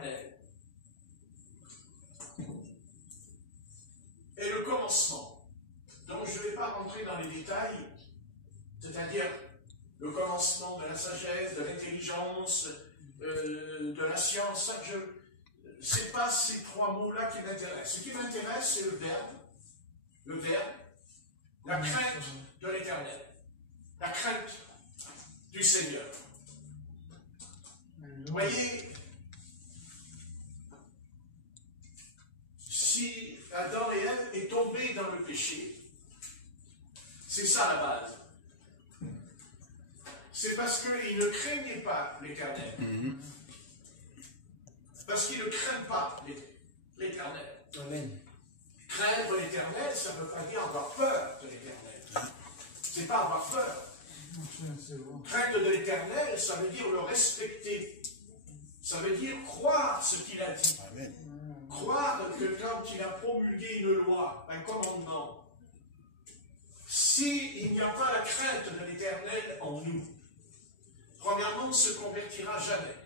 l'éternel. Et le commencement. Donc je ne vais pas rentrer dans les détails, c'est-à-dire le commencement de la sagesse, de l'intelligence, de la science. Ce n'est pas ces trois mots-là qui m'intéressent. Ce qui m'intéresse, c'est le verbe, la crainte de l'éternel, la crainte du Seigneur. Vous voyez, si Adam et Ève est tombé dans le péché, c'est ça la base. C'est parce qu'ils ne craignaient pas l'éternel. Parce qu'ils ne craignent pas l'éternel. Amen. Craindre l'éternel, ça ne veut pas dire avoir peur de l'éternel. C'est pas avoir peur. Craindre de l'éternel, ça veut dire le respecter. Ça veut dire croire ce qu'il a dit. Amen. Croire que quand il a promulgué une loi, un commandement, s'il n'y a pas la crainte de l'éternel en nous, premièrement, on ne se convertira jamais.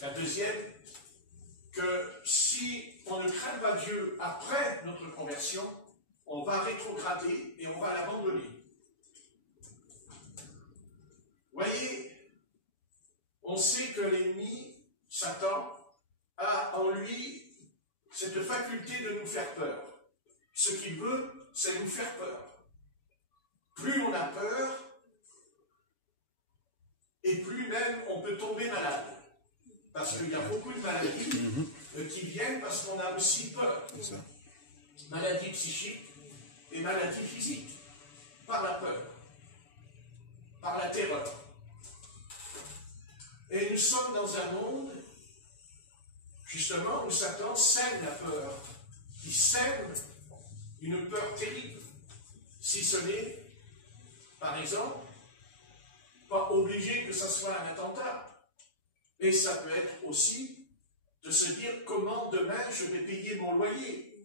La deuxième, que si on ne craint pas Dieu après notre conversion, on va rétrograder et on va l'abandonner. Vous voyez, on sait que l'ennemi, Satan, a en lui cette faculté de nous faire peur. Ce qu'il veut, c'est nous faire peur. Plus on a peur, et plus même on peut tomber malade. Parce qu'il y a beaucoup de maladies qui viennent parce qu'on a aussi peur. Maladies psychiques et maladies physiques. Par la peur. Par la terreur. Et nous sommes dans un monde, justement, où Satan sème la peur. Il sème une peur terrible. Si ce n'est, par exemple, pas obligé que ça soit un attentat. Et ça peut être aussi de se dire comment demain je vais payer mon loyer.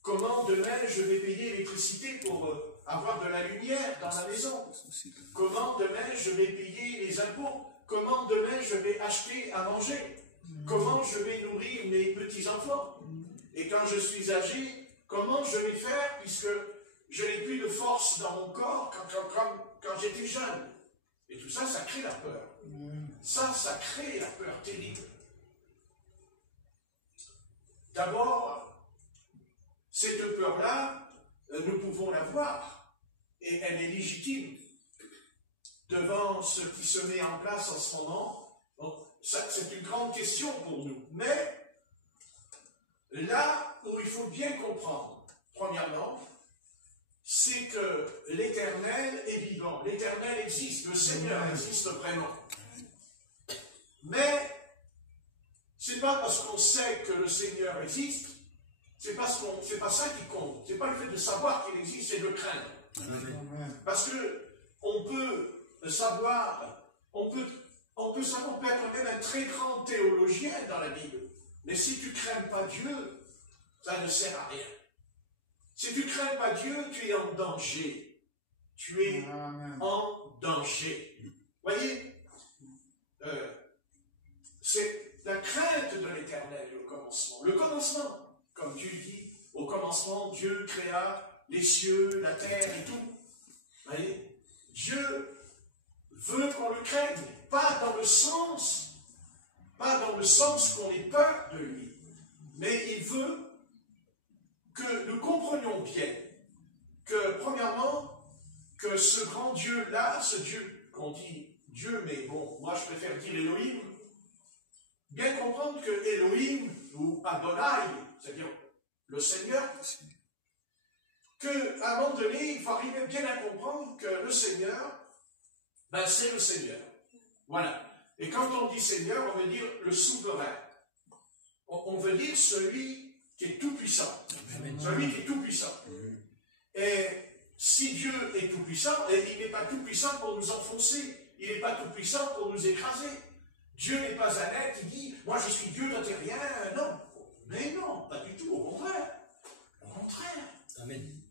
Comment demain je vais payer l'électricité pour avoir de la lumière dans la maison. Comment demain je vais payer les impôts. Comment demain je vais acheter à manger. Comment je vais nourrir mes petits-enfants. Et quand je suis âgé, comment je vais faire puisque je n'ai plus de force dans mon corps quand j'étais jeune. Et tout ça, ça crée la peur. Ça crée la peur terrible. D'abord, cette peur-là, nous pouvons la voir, et elle est légitime. Devant ce qui se met en place en ce moment, c'est une grande question pour nous. Mais, là où il faut bien comprendre, premièrement, c'est que l'Éternel est vivant. L'Éternel existe, le Seigneur existe vraiment. Mais, c'est pas parce qu'on sait que le Seigneur existe, c'est pas ça qui compte. C'est pas le fait de savoir qu'il existe, c'est de le craindre. Parce que on peut savoir, on peut être même un très grand théologien dans la Bible. Mais si tu ne crains pas Dieu, ça ne sert à rien. Si tu ne crains pas Dieu, tu es en danger. Tu es en danger. Vous voyez, c'est la crainte de l'Éternel au commencement. Le commencement, comme Dieu dit, au commencement, Dieu créa les cieux, la terre et tout. Vous voyez, Dieu veut qu'on le craigne, pas dans le sens qu'on ait peur de lui, mais il veut que nous comprenions bien que, premièrement, que ce grand Dieu-là, ce Dieu qu'on dit Dieu, mais bon, moi je préfère dire Elohim, bien comprendre que Elohim, ou Adonai, c'est-à-dire le Seigneur, qu'à un moment donné, il faut arriver bien à comprendre que le Seigneur, ben c'est le Seigneur. Voilà. Et quand on dit Seigneur, on veut dire le souverain. On veut dire celui qui est tout-puissant. Celui qui est tout-puissant. Et si Dieu est tout-puissant, il n'est pas tout-puissant pour nous enfoncer. Il n'est pas tout-puissant pour nous écraser. Dieu n'est pas un être qui dit, moi je suis Dieu, toi t'es rien. Non. Mais non, pas du tout, au contraire. Au contraire. Amen.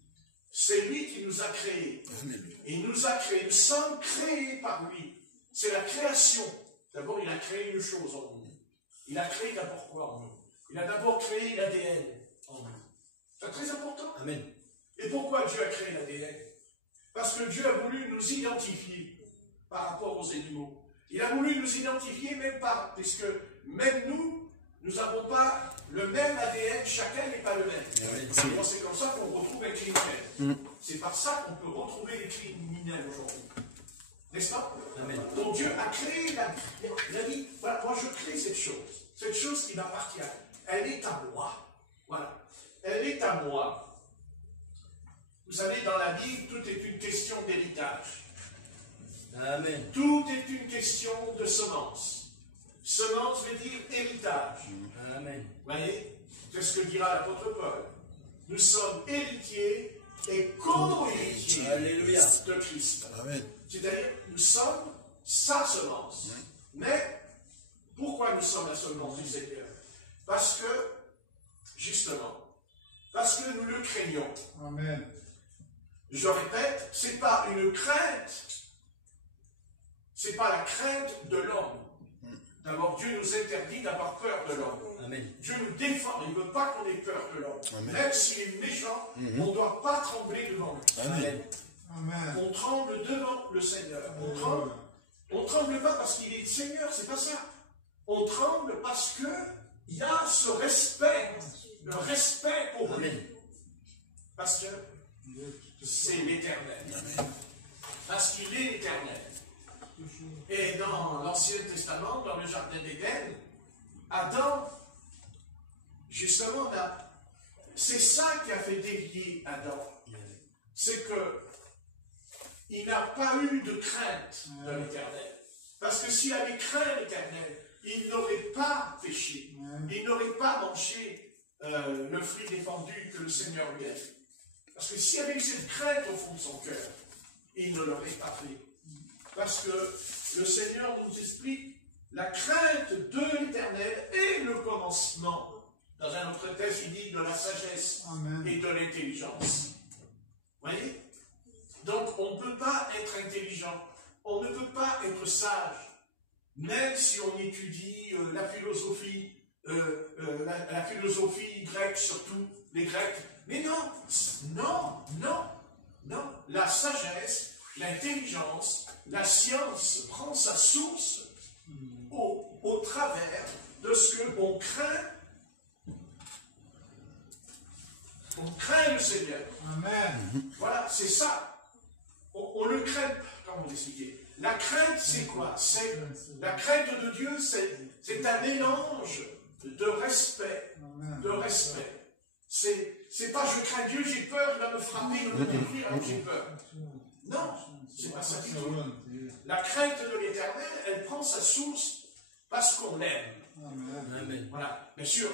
C'est lui qui nous a créés. Il nous a créés, nous sommes créés par lui. C'est la création. D'abord, il a créé une chose en nous. Il a créé d'abord quoi en nous? Il a d'abord créé l'ADN en nous. C'est très important. Amen. Et pourquoi Dieu a créé l'ADN? Parce que Dieu a voulu nous identifier par rapport aux animaux. Il a voulu nous identifier même pas, puisque même nous, nous n'avons pas le même ADN, chacun n'est pas le même. C'est comme ça qu'on retrouve un criminel. C'est par ça qu'on peut retrouver les criminels aujourd'hui. N'est-ce pas? Amen. Donc Dieu a créé la vie. Il a dit, voilà, moi je crée cette chose qui m'appartient. Elle est à moi. Voilà. Elle est à moi. Vous savez, dans la Bible, tout est une question d'héritage. Amen. Tout est une question de semence. Semence veut dire héritage. Amen. Vous voyez? C'est ce que dira l'apôtre Paul. Nous sommes héritiers et co-héritiers Alléluia. de Christ. Amen. C'est-à-dire, nous sommes sa semence. Mais, pourquoi nous sommes la semence du Seigneur? Parce que, justement, parce que nous le craignons. Amen. Je répète, ce n'est pas une crainte, ce n'est pas la crainte de l'homme. D'abord, Dieu nous interdit d'avoir peur de l'homme. Amen. Dieu nous défend, il ne veut pas qu'on ait peur de l'homme. Amen. Même s'il est méchant, on ne doit pas trembler devant lui. Amen. Amen. On tremble devant le Seigneur. On ne tremble pas parce qu'il est Seigneur, c'est pas ça. On tremble parce qu'il y a ce respect, le respect pour lui. Amen. Parce que c'est l'éternel. Parce qu'il est l'éternel. Et dans l'Ancien Testament, dans le Jardin d'Éden, Adam, justement, c'est ça qui a fait dévier Adam. C'est que il n'a pas eu de crainte de l'éternel. Parce que s'il avait craint l'éternel, il n'aurait pas péché. Il n'aurait pas mangé le fruit défendu que le Seigneur lui a fait. Parce que s'il avait eu cette crainte au fond de son cœur, il ne l'aurait pas fait. Parce que le Seigneur nous explique la crainte de l'éternel est le commencement. Dans un autre texte, il dit de la sagesse et de l'intelligence. Vous voyez? Donc, on ne peut pas être intelligent. On ne peut pas être sage. Même si on étudie la philosophie grecque, surtout les Grecs. Mais non, non, non, non. La sagesse, l'intelligence, la science prend sa source au travers de ce que l'on craint. On craint le Seigneur. Amen. Voilà, c'est ça. On le craint. Comment l'expliquer? La crainte, c'est quoi? La crainte de Dieu, c'est un mélange de respect. De respect. C'est pas je crains Dieu, j'ai peur, il va me frapper, il va me détruire, alors j'ai peur. Non, c'est pas ça du tout. La crainte de l'éternel, elle prend sa source parce qu'on l'aime. Amen. Voilà, bien sûr.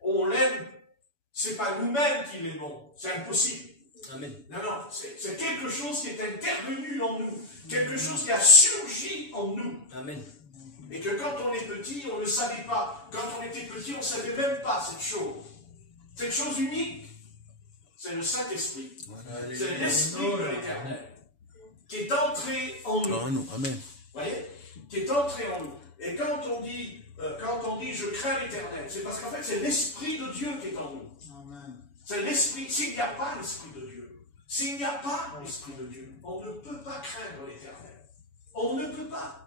On l'aime, c'est pas nous-mêmes qui l'aimons, c'est impossible. Amen. Non, non, c'est quelque chose qui est intervenu en nous, quelque chose qui a surgi en nous. Amen. Et que quand on est petit, on ne le savait pas. Quand on était petit, on ne savait même pas cette chose. Cette chose unique, c'est le Saint-Esprit. C'est l'Esprit de l'Éternel qui est entré en nous. Amen. Vous voyez? Qui est entré en nous. Et quand on dit je crains l'Éternel, c'est parce qu'en fait, c'est l'Esprit de Dieu qui est en nous. C'est l'Esprit. S'il n'y a pas l'Esprit de Dieu, s'il n'y a pas l'Esprit de Dieu, on ne peut pas craindre l'Éternel. On ne peut pas.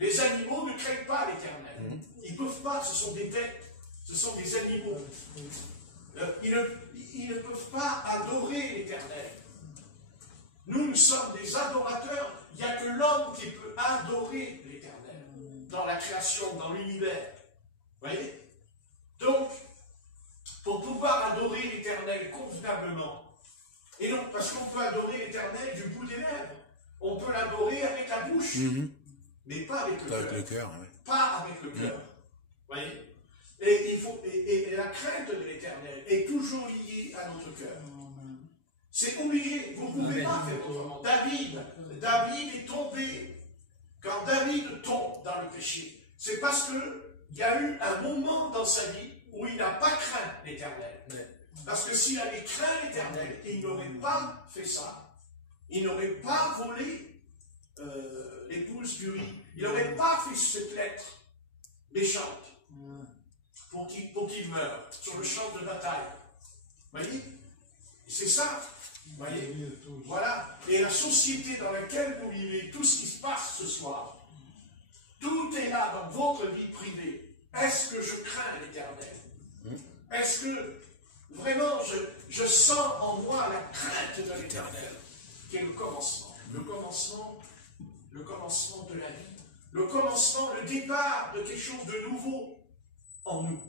Les animaux ne craignent pas l'Éternel. Ils ne peuvent pas, ce sont des bêtes, ce sont des animaux. Ils ne peuvent pas adorer l'Éternel. Nous sommes des adorateurs. Il n'y a que l'homme qui peut adorer l'Éternel dans la création, dans l'univers. Vous voyez? Donc, pour pouvoir adorer l'Éternel convenablement, et non, parce qu'on peut adorer l'Éternel du bout des lèvres, on peut l'adorer avec la bouche, mais pas avec le cœur. Avec le cœur, oui. Pas avec le cœur. Vous voyez? Et la crainte de l'Éternel est toujours liée à notre cœur. C'est obligé, vous ne pouvez pas faire autrement. David est tombé, quand David tombe dans le péché, c'est parce qu'il y a eu un moment dans sa vie où il n'a pas craint l'Éternel. Parce que s'il avait craint l'Éternel, il n'aurait pas fait ça. Il n'aurait pas volé, l'épouse d'Uri, il n'aurait pas fait cette lettre méchante pour qu'il meure sur le champ de bataille. Vous voyez? C'est ça. Vous voyez? Voilà. Et la société dans laquelle vous vivez, tout ce qui se passe ce soir, tout est là dans votre vie privée. Est-ce que je crains l'Éternel? Est-ce que vraiment je sens en moi la crainte de l'Éternel, qui est le commencement? Le commencement de la vie. Le commencement, le départ de quelque chose de nouveau en nous.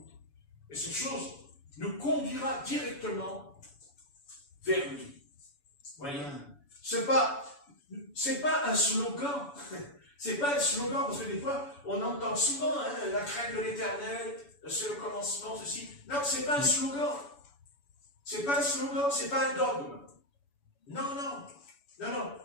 Et cette chose nous conduira directement vers lui. Voyez, c'est pas un slogan. C'est pas un slogan, parce que des fois, on entend souvent la crainte de l'Éternel, c'est le commencement, ceci. Non, c'est pas un slogan. C'est pas un slogan, c'est pas un dogme. Non,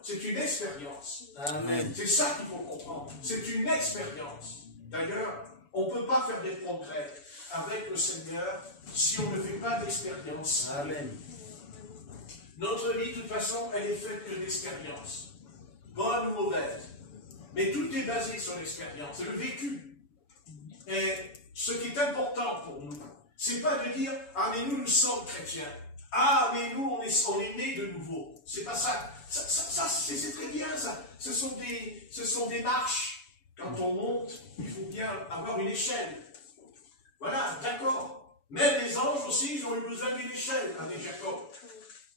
c'est une expérience. Amen. C'est ça qu'il faut comprendre. C'est une expérience. D'ailleurs, on ne peut pas faire des progrès avec le Seigneur si on ne fait pas d'expérience. Amen. Notre vie, de toute façon, elle est faite que d'expériences. Bonne ou mauvaise. Mais tout est basé sur l'expérience. C'est le vécu. Et ce qui est important pour nous, c'est pas de dire « Ah, mais nous sommes chrétiens. Ah, mais nous, on est nés de nouveau. » C'est pas ça. Ça c'est très bien, ça. Ce sont des marches. Quand on monte, il faut bien avoir une échelle. Voilà, d'accord. Même les anges aussi, ils ont eu besoin d'une échelle avec Jacob.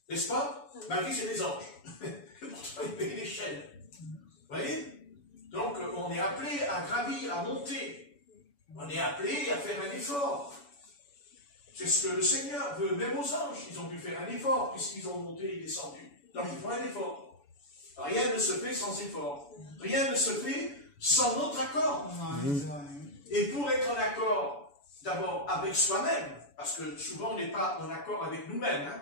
N'est-ce pas? Marie, c'est des anges. Pourtant, il y avait une échelle. Vous voyez? Donc, on est appelé à gravir, à monter. On est appelé à faire un effort. C'est ce que le Seigneur veut, même aux anges. Ils ont dû faire un effort, puisqu'ils ont monté et descendu. Donc, ils font un effort. Rien ne se fait sans effort. Rien ne se fait sans notre accord. Et pour être en accord, d'abord avec soi-même, parce que souvent on n'est pas en accord avec nous-mêmes, hein,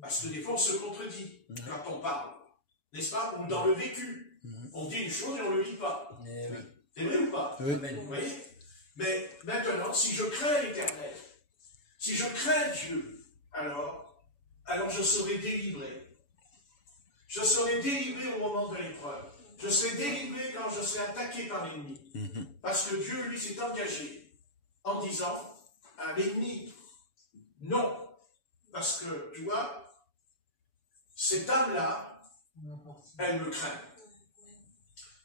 parce que des fois on se contredit quand on parle, n'est-ce pas? Ou dans le vécu. On dit une chose et on ne le vit pas. C'est vrai ou pas? Oui. Vous voyez? Mais maintenant, si je crains l'Éternel, si je crains Dieu, alors je serai délivré. Je serai délivré au moment de l'épreuve. Je serai délivré quand je serai attaqué par l'ennemi. Parce que Dieu, lui, s'est engagé en disant à l'ennemi, non. Parce que, tu vois, cette âme-là, elle me craint.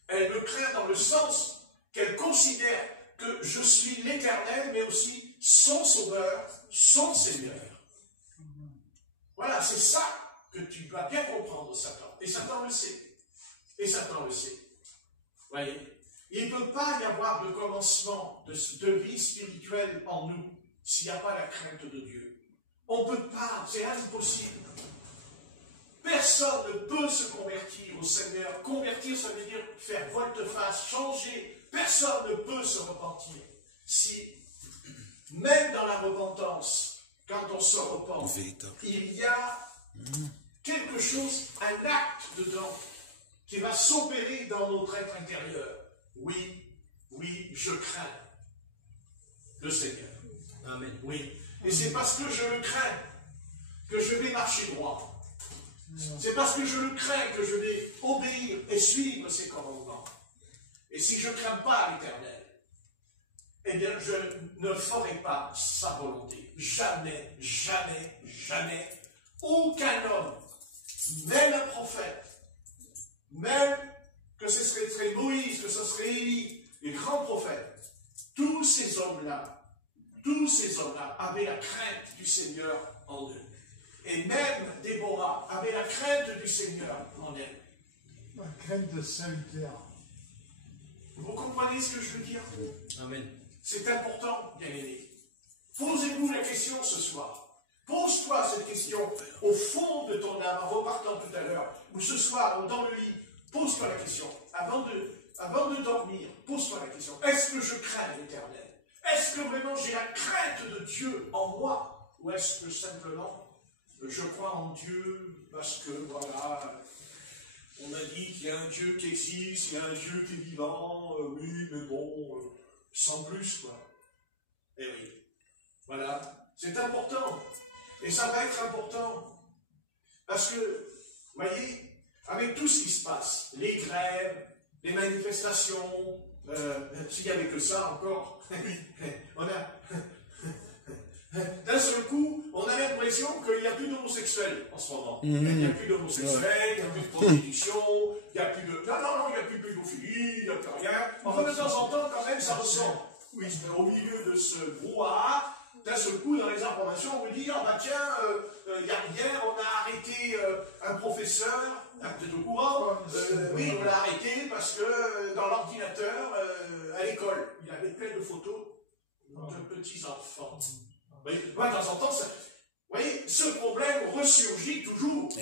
Elle me craint dans le sens qu'elle considère que je suis l'Éternel, mais aussi son Sauveur, son Seigneur. Voilà, c'est ça que tu dois bien comprendre, Satan. Et Satan le sait. Et Satan le sait. Voyez, il ne peut pas y avoir de commencement de vie spirituelle en nous s'il n'y a pas la crainte de Dieu. On ne peut pas, c'est impossible. Personne ne peut se convertir au Seigneur. Convertir, ça veut dire faire volte-face, changer. Personne ne peut se repentir. Si, même dans la repentance, quand on se repent, il y a quelque chose, un acte dedans, qui va s'opérer dans notre être intérieur. Oui, je crains le Seigneur. Amen. Oui. Et c'est parce que je le crains que je vais marcher droit. C'est parce que je le crains que je vais obéir et suivre ses commandements. Et si je ne crains pas l'Éternel, eh bien, je ne ferai pas sa volonté. Jamais, jamais, jamais. Aucun homme, même un prophète, même que ce serait Moïse, que ce serait Élie, les grands prophètes, tous ces hommes-là avaient la crainte du Seigneur en eux. Et même Déborah avait la crainte du Seigneur en elle. La crainte de Saint-Pierre. Vous comprenez ce que je veux dire? Amen. C'est important, bien-aimés. Posez-vous la question ce soir. Pose-toi cette question au fond de ton âme, en repartant tout à l'heure, ou ce soir, ou dans le lit. Pose-toi la question. Avant de dormir, pose-toi la question. Est-ce que je crains l'Éternel? Est-ce que vraiment j'ai la crainte de Dieu en moi? Ou est-ce que simplement je crois en Dieu parce que, voilà, on m'a dit qu'il y a un Dieu qui existe, il y a un Dieu qui est vivant, oui, mais bon, sans plus, quoi. Eh oui. Voilà. C'est important. Et ça va être important. Parce que, voyez, avec tout ce qui se passe, les grèves, les manifestations, s'il n'y avait que ça encore, on a... D'un seul coup, on a l'impression qu'il n'y a plus d'homosexuels en ce moment. Il n'y a plus d'homosexuels, il n'y a plus de prostitution, il n'y a plus de... Non, il n'y a plus de pédophilie, il n'y a plus rien. Enfin, de temps en temps, quand même, ça ressort. Oui, au milieu de ce brouhaha, d'un seul coup, dans les informations, on vous dit, ah bah tiens, hier, on a arrêté un professeur, peut-être au courant, oui, on l'a arrêté parce que dans l'ordinateur, à l'école, il avait plein de photos de petits enfants. Vous voyez, de temps en temps, vous voyez, ce problème ressurgit toujours.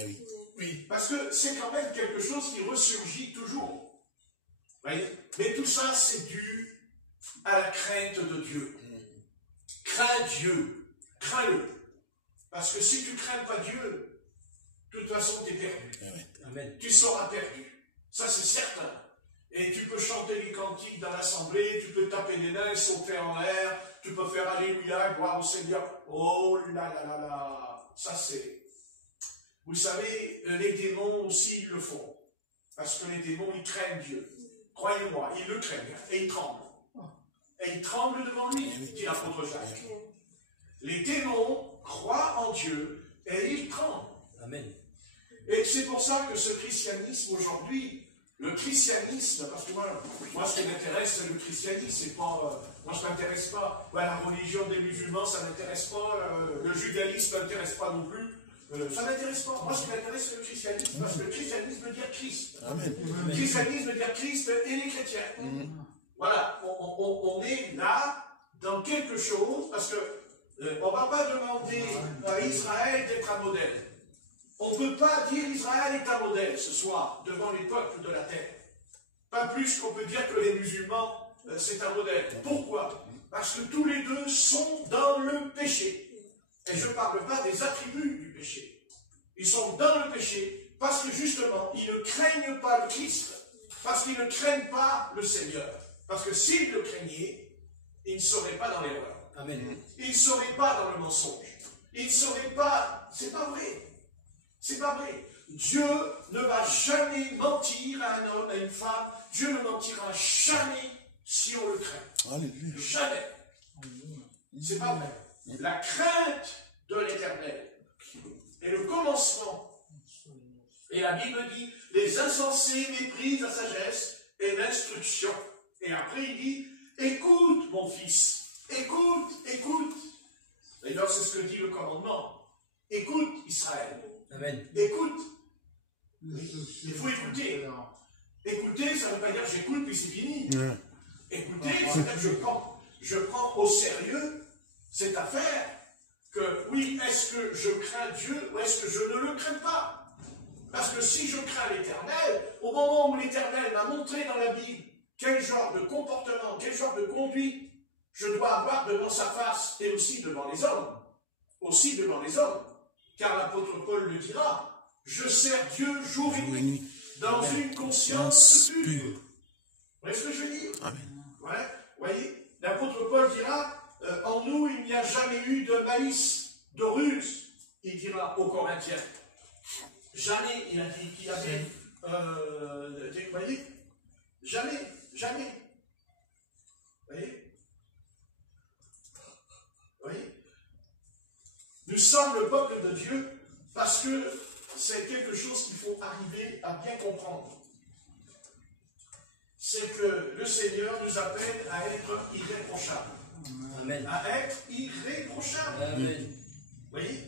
Oui, parce que c'est quand même quelque chose qui ressurgit toujours. Vous voyez, mais tout ça, c'est dû à la crainte de Dieu. Crains Dieu, crains-le. Parce que si tu ne crains pas Dieu, de toute façon, tu es perdu. Amen. Tu seras perdu. Ça, c'est certain. Et tu peux chanter les cantiques dans l'assemblée, tu peux taper des mains, sauter en l'air, tu peux faire Alléluia, gloire au Seigneur. Oh là là là là. Ça, c'est... Vous savez, les démons aussi, ils le font. Parce que les démons, ils craignent Dieu. Croyez-moi, ils le craignent. Et ils tremblent. Et ils tremblent devant lui, dit l'apôtre Jacques. Les démons croient en Dieu et ils tremblent. Amen. Et c'est pour ça que ce christianisme aujourd'hui, le christianisme, parce que moi ce qui m'intéresse, c'est le christianisme, c'est pas... moi, je ne m'intéresse pas à la religion des musulmans, ça ne m'intéresse pas, le judaïsme ne m'intéresse pas non plus. Ça ne m'intéresse pas. Moi, ce qui m'intéresse, c'est le christianisme, parce que le christianisme veut dire Christ. Amen. Le christianisme veut dire Christ et les chrétiens. Voilà, on est là dans quelque chose, parce que on ne va pas demander à Israël d'être un modèle. On ne peut pas dire Israël est un modèle ce soir devant les peuples de la terre. Pas plus qu'on peut dire que les musulmans, c'est un modèle. Pourquoi? Parce que tous les deux sont dans le péché. Et je ne parle pas des attributs du péché. Ils sont dans le péché parce que justement, ils ne craignent pas le Christ, parce qu'ils ne craignent pas le Seigneur. Parce que s'ils le craignaient, ils ne seraient pas dans l'erreur. Amen. Ils ne seraient pas dans le mensonge. Ils ne seraient pas... C'est pas vrai. C'est pas vrai. Dieu ne va jamais mentir à un homme, à une femme. Dieu ne mentira jamais si on le craint. Alléluia. Jamais. C'est pas vrai. La crainte de l'Éternel est le commencement. Et la Bible dit, les insensés méprisent la sagesse et l'instruction. Et après, il dit, écoute, mon fils, écoute, écoute. D'ailleurs, c'est ce que dit le commandement. Écoute, Israël. Amen. Écoute. Il faut écouter. Écouter, ça ne veut pas dire j'écoute, puis c'est fini. Écouter, c'est-à-dire que je prends au sérieux cette affaire que, oui, est-ce que je crains Dieu ou est-ce que je ne le crains pas? Parce que si je crains l'Éternel, au moment où l'Éternel m'a montré dans la Bible quel genre de comportement, quel genre de conduite je dois avoir devant sa face et aussi devant les hommes. Aussi devant les hommes. Car l'apôtre Paul le dira, je sers Dieu jour et nuit, dans une conscience pure. Vous voyez ce que je veux dire? Amen. Ouais. Vous voyez, l'apôtre Paul dira, en nous il n'y a jamais eu de malice, de ruse. Il dira aux Corinthiens. Jamais, il a dit qu'il y avait, vous voyez, jamais, jamais. Vous voyez? Vous voyez? Nous sommes le peuple de Dieu parce que c'est quelque chose qu'il faut arriver à bien comprendre. C'est que le Seigneur nous appelle à être irréprochables. Amen. À être irréprochables. Amen. Vous voyez?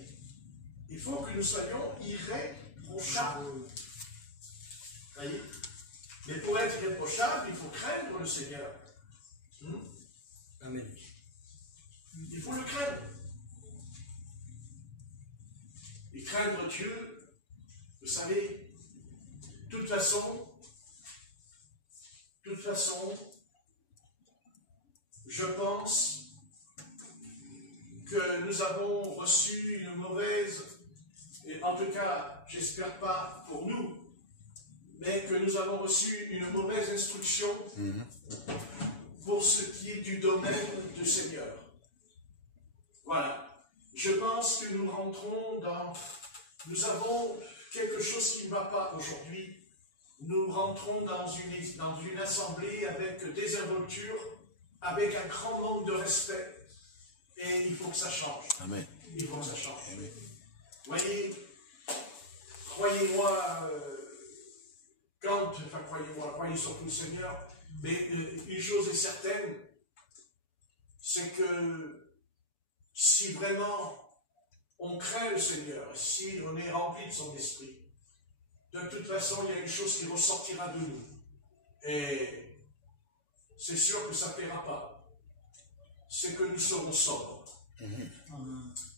Il faut que nous soyons irréprochables. Vous voyez? Mais pour être irréprochable, il faut craindre le Seigneur. Amen. Il faut le craindre. Et craindre Dieu, vous savez, de toute façon, je pense que nous avons reçu une mauvaise, et en tout cas, j'espère pas pour nous, mais que nous avons reçu une mauvaise instruction pour ce qui est du domaine du Seigneur. Voilà. Je pense que nous rentrons dans... Nous avons quelque chose qui ne va pas aujourd'hui, nous rentrons dans une assemblée avec désinvolture, avec un grand manque de respect. Et il faut que ça change. Amen. Il faut que ça change. Amen. Voyez, croyez-moi, croyez surtout le Seigneur, mais une chose est certaine, c'est que si vraiment on craint le Seigneur, si on est rempli de son esprit, de toute façon, il y a une chose qui ressortira de nous. Et c'est sûr que ça ne paiera pas. C'est que nous serons sobres.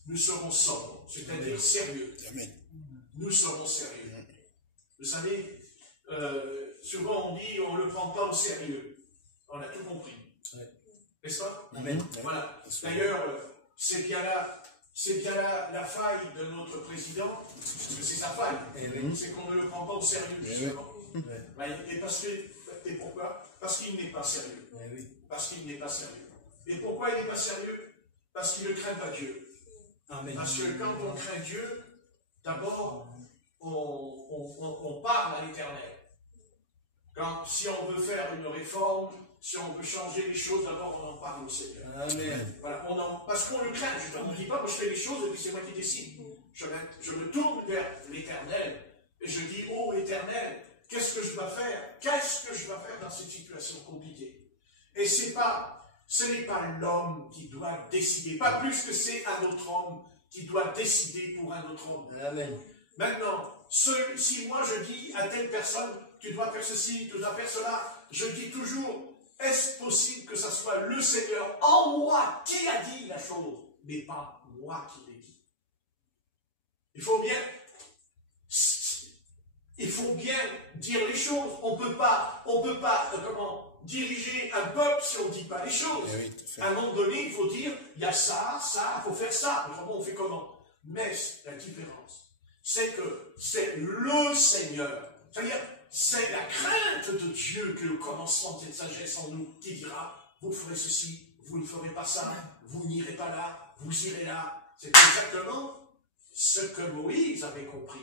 Nous serons sobres, c'est-à-dire sérieux. Amen. Nous serons sérieux. Vous savez, souvent on dit on ne le prend pas au sérieux. On a tout compris. Ouais. N'est-ce pas? Amen. Voilà. D'ailleurs, c'est bien là la faille de notre président, parce que c'est sa faille. C'est qu'on ne le prend pas au sérieux, justement. Et pourquoi? Parce qu'il n'est pas sérieux. Parce qu'il n'est pas sérieux. Et pourquoi il n'est pas sérieux? Parce qu'il ne craint pas Dieu. Amen. Parce que quand on craint Dieu, d'abord, on parle à l'Éternel. Si on veut faire une réforme, si on veut changer les choses, d'abord on en parle au Seigneur. Amen. Voilà, parce qu'on le craint, justement. On ne dit pas que je fais les choses et puis c'est moi qui décide. Je me tourne vers l'Éternel et je dis, oh Éternel, qu'est-ce que je dois faire? Qu'est-ce que je dois faire dans cette situation compliquée? Et ce n'est pas l'homme qui doit décider, pas plus que c'est un autre homme qui doit décider pour un autre homme. Amen. Maintenant, si moi je dis à telle personne, tu dois faire ceci, tu dois faire cela, je dis toujours, est-ce possible que ce soit le Seigneur en moi qui a dit la chose, mais pas moi qui l'ai dit? Il faut bien dire les choses. On peut pas diriger un peuple si on ne dit pas les choses. Oui, tout à fait. À un moment donné, il faut dire, il y a ça, il faut faire ça. Autrement, on fait comment? Mais la différence, c'est que c'est le Seigneur. C'est-à-dire, c'est la crainte de Dieu que le commencement de cette sagesse en nous qui dira, vous ferez ceci, vous ne ferez pas ça, vous n'irez pas là, vous irez là. C'est exactement ce que Moïse avait compris.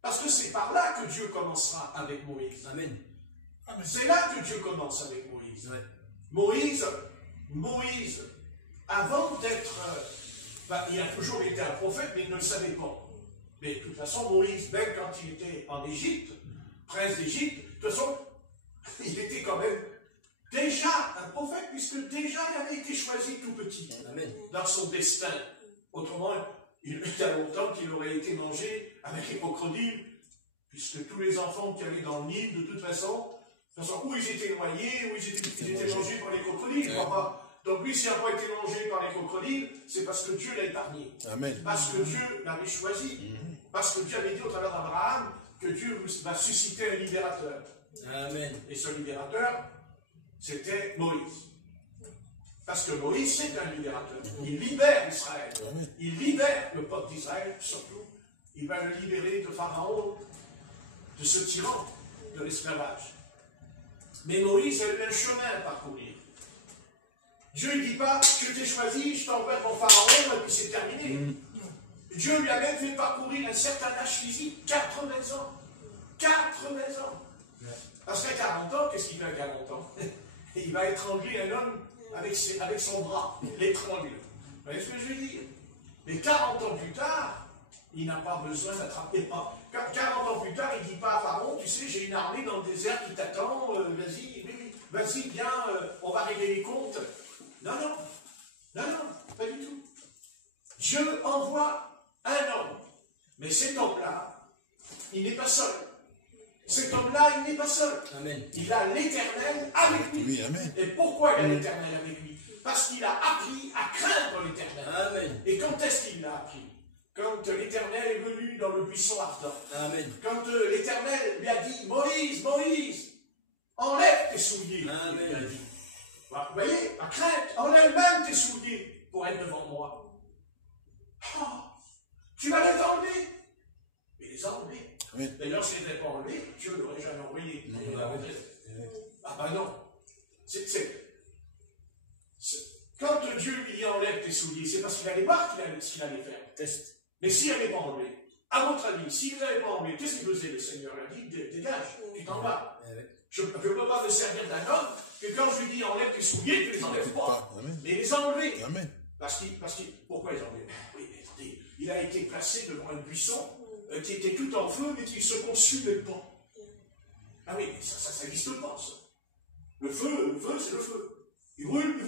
Parce que c'est par là que Dieu commencera avec Moïse. Amen. C'est là que Dieu commence avec Moïse. Ouais. Moïse, avant d'être... il a toujours été un prophète, mais il ne le savait pas. Mais de toute façon, Moïse, même quand il était en Égypte, prince d'Égypte, de toute façon, il était quand même déjà un prophète, puisque déjà il avait été choisi tout petit. Amen. Dans son destin. Autrement, il y a longtemps qu'il aurait été mangé avec les crocodiles, puisque tous les enfants qui allaient dans le Nil, de toute façon, où ils étaient noyés, où ils étaient mangés par les crocodiles. Donc lui, s'il n'a pas été mangé par les crocodiles, c'est parce que Dieu l'a épargné. Amen. Parce que Dieu l'avait choisi. Parce que Dieu avait dit au travers d'Abraham que Dieu va susciter un libérateur. Amen. Et ce libérateur, c'était Moïse. Parce que Moïse, c'est un libérateur. Il libère Israël. Il libère le peuple d'Israël, surtout. Il va le libérer de Pharaon, de ce tyran, de l'esclavage. Mais Moïse a eu un chemin à parcourir. Dieu ne dit pas, je t'ai choisi, je t'envoie devant Pharaon, et puis c'est terminé. Dieu lui a même fait parcourir un certain âge physique, 80 ans. 80 ans. Parce qu'à 40 ans, qu'est-ce qu'il fait à 40 ans? Il va étrangler un homme avec son bras, l'étrangle. Vous voyez ce que je veux dire? Mais 40 ans plus tard, il n'a pas besoin d'attraper. 40 ans plus tard, il ne dit pas à Pharaon, tu sais, j'ai une armée dans le désert qui t'attend, vas-y, viens, on va régler les comptes. Non, pas du tout. Dieu envoie un homme. Mais cet homme-là, il n'est pas seul. Cet homme-là, il n'est pas seul. Amen. Il a l'Éternel avec lui. Oui, amen. Et pourquoi il a l'Éternel avec lui? Parce qu'il a appris à craindre l'Éternel. Amen. Et quand est-ce qu'il l'a appris? Quand l'Éternel est venu dans le buisson ardent. Amen. Quand l'Éternel lui a dit, Moïse, Moïse, enlève tes souliers. Amen. Il a dit. Vous voyez, à crainte, enlève même tes souliers pour être devant moi. Oh, tu vas les enlever. Mais les enlever. Oui. D'ailleurs, s'il n'était pas enlevé, Dieu ne l'aurait jamais envoyé. Ah ben non. Quand Dieu lui dit enlève tes souliers, c'est parce qu'il allait voir ce qu'il allait faire. Test. Mais s'il n'avait pas enlevé, À votre avis, s'il n'avait pas enlevé, qu'est-ce qu'il faisait le Seigneur? Il a dit, dégage, tu t'en vas. Je ne peux pas me servir d'un homme que quand je lui dis enlève tes souliers, tu ne les enlèves pas. Mais il les a enlevés. Amen. Pourquoi les enlever? Oui, mais attendez, il a été placé devant un buisson qui était tout en feu, mais qui ne se consumait pas. Ah oui, ça n'existe pas, ça. Le feu, c'est le feu. Il brûle,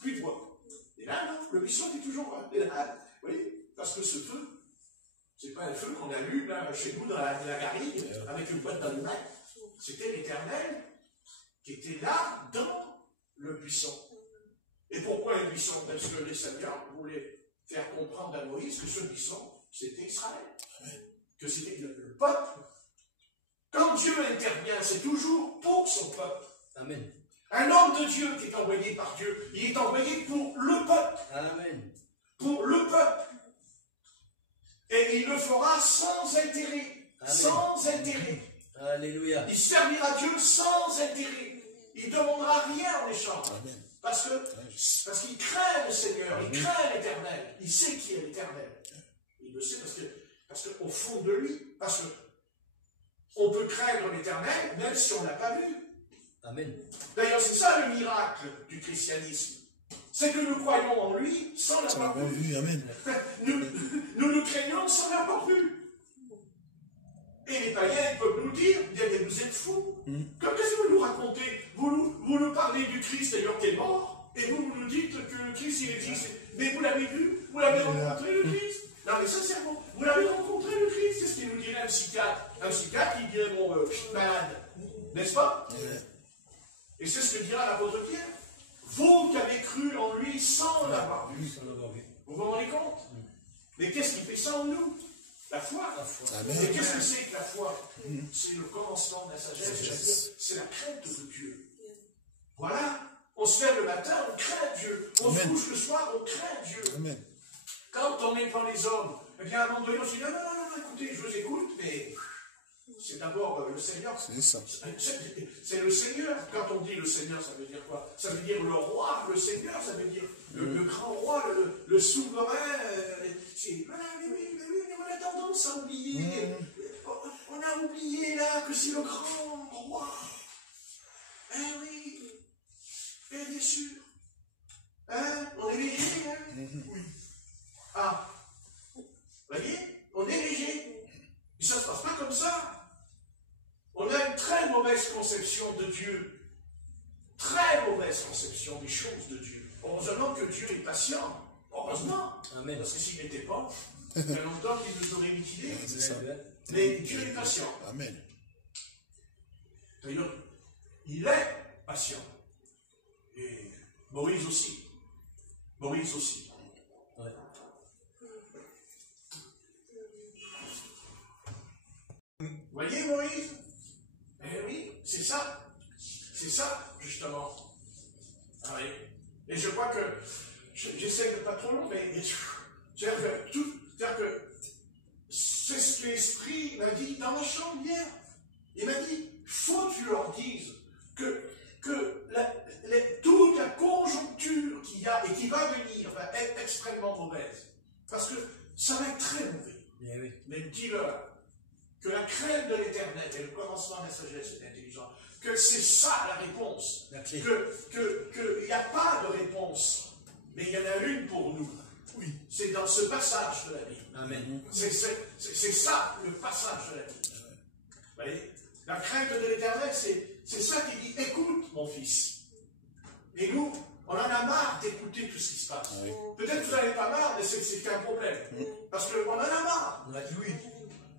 puis il voit. Et là, non, le buisson est toujours là. Et là, vous voyez, parce que ce feu, c'est pas un feu qu'on allume là, chez nous dans la garrigue, avec une boîte d'allumettes. C'était l'Éternel qui était là, dans le buisson. Et pourquoi un buisson? Parce que les Seigneurs voulaient faire comprendre à Moïse que ce buisson, c'était Israël. Que c'était le peuple. Quand Dieu intervient, c'est toujours pour son peuple. Amen. Un homme de Dieu qui est envoyé par Dieu, il est envoyé pour le peuple. Amen. Pour le peuple. Et il le fera sans intérêt. Amen. Sans intérêt. Alléluia. Il servira Dieu sans intérêt. Il ne demandera rien en échange. Amen. Parce qu'il craint le Seigneur, il craint l'Éternel. Il sait qui est l'Éternel. Il le sait parce qu'au fond de lui, parce qu'on peut craindre l'Éternel même si on ne l'a pas vu. Amen. D'ailleurs, c'est ça le miracle du christianisme. C'est que nous croyons en lui sans l'avoir vu. Amen. Nous le craignons sans l'avoir vu. Et les païens peuvent nous dire, vous êtes fous. Qu'est-ce que vous nous racontez? Vous nous parlez du Christ d'ailleurs qui est mort, et vous nous dites que le Christ il existe. Mais vous l'avez vu? Vous l'avez rencontré le Christ? Non mais sincèrement, vous l'avez rencontré le Christ? C'est ce qu'il nous dirait un psychiatre. Un psychiatre qui dirait, bon, malade. N'est-ce pas? Et c'est ce que dira l'apôtre Pierre. Vous qui avez cru en lui sans l'avoir vu. Vous vous rendez compte? Mais qu'est-ce qui fait ça en nous? La foi. Amen. Et qu'est-ce que c'est que la foi? C'est le commencement de la sagesse, c'est la crainte de Dieu. Voilà. On se lève le matin, on craint Dieu. On se couche le soir, on craint Dieu. Amen. Quand on est devant les hommes, eh bien à un moment donné, on se dit, non, écoutez, je vous écoute, mais c'est d'abord le Seigneur. C'est ça. C'est le Seigneur. Quand on dit le Seigneur, ça veut dire quoi? Ça veut dire le roi, le Seigneur, ça veut dire le grand roi, le souverain. On a tendance à oublier. On a oublié là que c'est le grand roi. Eh oui. Eh bien sûr. Hein? On est léger, hein? Oui. Ah. Vous voyez? On est léger. Mais ça ne se passe pas comme ça. On a une très mauvaise conception de Dieu. Très mauvaise conception des choses de Dieu. Heureusement que Dieu est patient. Heureusement. Amen. Parce que s'il n'était pas, il y a longtemps qu'il nous aurait mutilés. C'est ça. Mais Dieu est patient. Amen. D'ailleurs, il est patient. Et Moïse aussi. Moïse aussi. Ouais. Vous voyez Moïse? Eh oui, c'est ça. C'est ça, justement. Ah oui. Et je crois que, j'essaie de pas trop long, mais c'est-à-dire que c'est ce que l'Esprit m'a dit dans ma chambre hier. Il m'a dit, faut que tu leur dises que toute la conjoncture qu'il y a et qui va venir va être extrêmement mauvaise. Parce que ça va être très mauvais. Eh oui. Mais dis-leur que la crainte de l'Éternel est le commencement de la sagesse et de l'intelligence. Que c'est ça la réponse. La clé. Qu'il n'y a pas de réponse, mais il y en a une pour nous. Oui. C'est dans ce passage de la Bible. Amen. C'est ça le passage de la Bible. Vous voyez? La crainte de l'Éternel, c'est ça qui dit, écoute mon fils. Et nous, on en a marre d'écouter tout ce qui se passe. Oui. Peut-être que vous n'en avez pas marre, mais c'est un problème. Parce qu'on en a marre. Oui.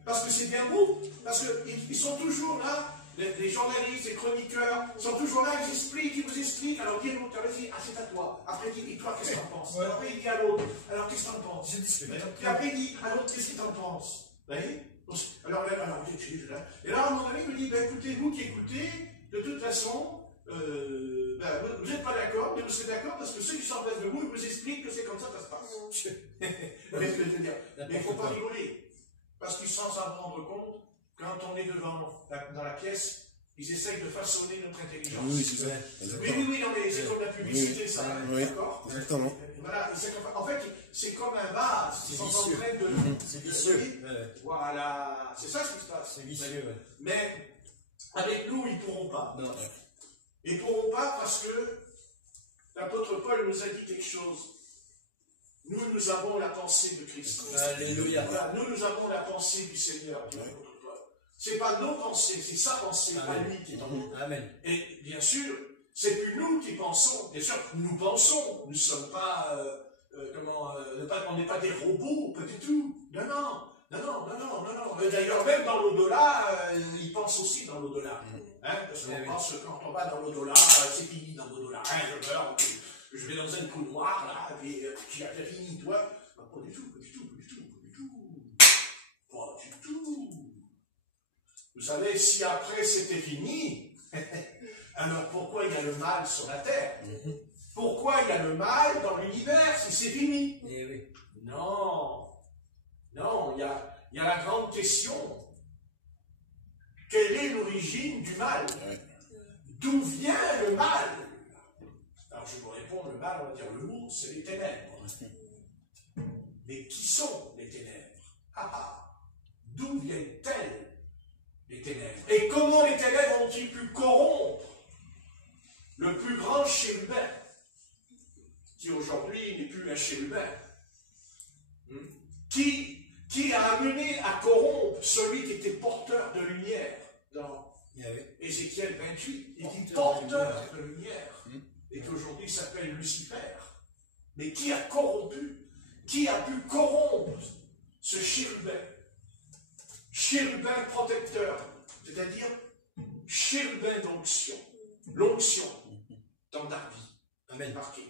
Parce que c'est bien beau. Parce qu'ils sont toujours là. Les journalistes, les chroniqueurs sont toujours là, ils vous expliquent, alors il dit à l'autre, c'est à toi. Après il dit, toi, qu'est-ce que t'en penses? Ouais. Après il dit à l'autre, alors qu'est-ce que t'en penses? Et après il dit à l'autre, qu'est-ce que t'en penses? Vous voyez? Alors là, et là, mon ami me dit, écoutez, vous qui écoutez, de toute façon, vous n'êtes pas d'accord, mais vous serez d'accord parce que ceux qui sont en face de vous, ils vous expliquent que c'est comme ça que ça se passe. Vous voyez ce que je veux dire? Mais il ne faut pas rigoler. Parce qu'ils sans s'en rendre compte, quand on est dans la pièce, ils essayent de façonner notre intelligence. Oui, c'est ça. Oui, non, mais c'est comme la publicité, ça. Oui, d'accord? exactement. Voilà, en fait, c'est comme un vase. Ils sont en train de... C'est vicieux. Voilà, c'est ça ce qui se passe. C'est vicieux, ouais. Mais avec nous, ils ne pourront pas. Non. Ils ne pourront pas parce que l'apôtre Paul nous a dit quelque chose. Nous avons la pensée de Christ. Alléluia. Voilà, nous avons la pensée du Seigneur, dit l'apôtre Paul. Ce n'est pas nos pensées, c'est sa pensée à lui qui est en nous. Amen. Et bien sûr, c'est plus nous qui pensons. Bien sûr, nous pensons. Nous ne sommes pas, on n'est pas des robots, pas du tout. Non. D'ailleurs, même dans l'au-delà, ils pensent aussi dans l'au-delà. Hein, parce qu'on pense que quand on va dans l'au-delà, c'est fini dans l'au-delà. Hein, je meurs, je vais dans un trou noir, là, et tu as fini, toi. Pas du tout. Vous savez, si après c'était fini, alors pourquoi il y a le mal sur la terre? Pourquoi il y a le mal dans l'univers si c'est fini? Eh oui. Non, il y a la grande question. Quelle est l'origine du mal? D'où vient le mal? Alors je vous réponds, le mal, on va dire le mot, c'est les ténèbres. Mais qui sont les ténèbres? D'où viennent-elles les ténèbres? Et comment les ténèbres ont-ils pu corrompre le plus grand chérubin, qui aujourd'hui n'est plus un chérubin, qui a amené à corrompre celui qui était porteur de lumière dans Ézéchiel 28, il dit porteur de lumière, et qu'aujourd'hui s'appelle Lucifer. Mais qui a corrompu, qui a pu corrompre ce chérubin? Chérubin protecteur, c'est-à-dire chérubin d'onction. L'onction dans ta vie. Amen. Marqué.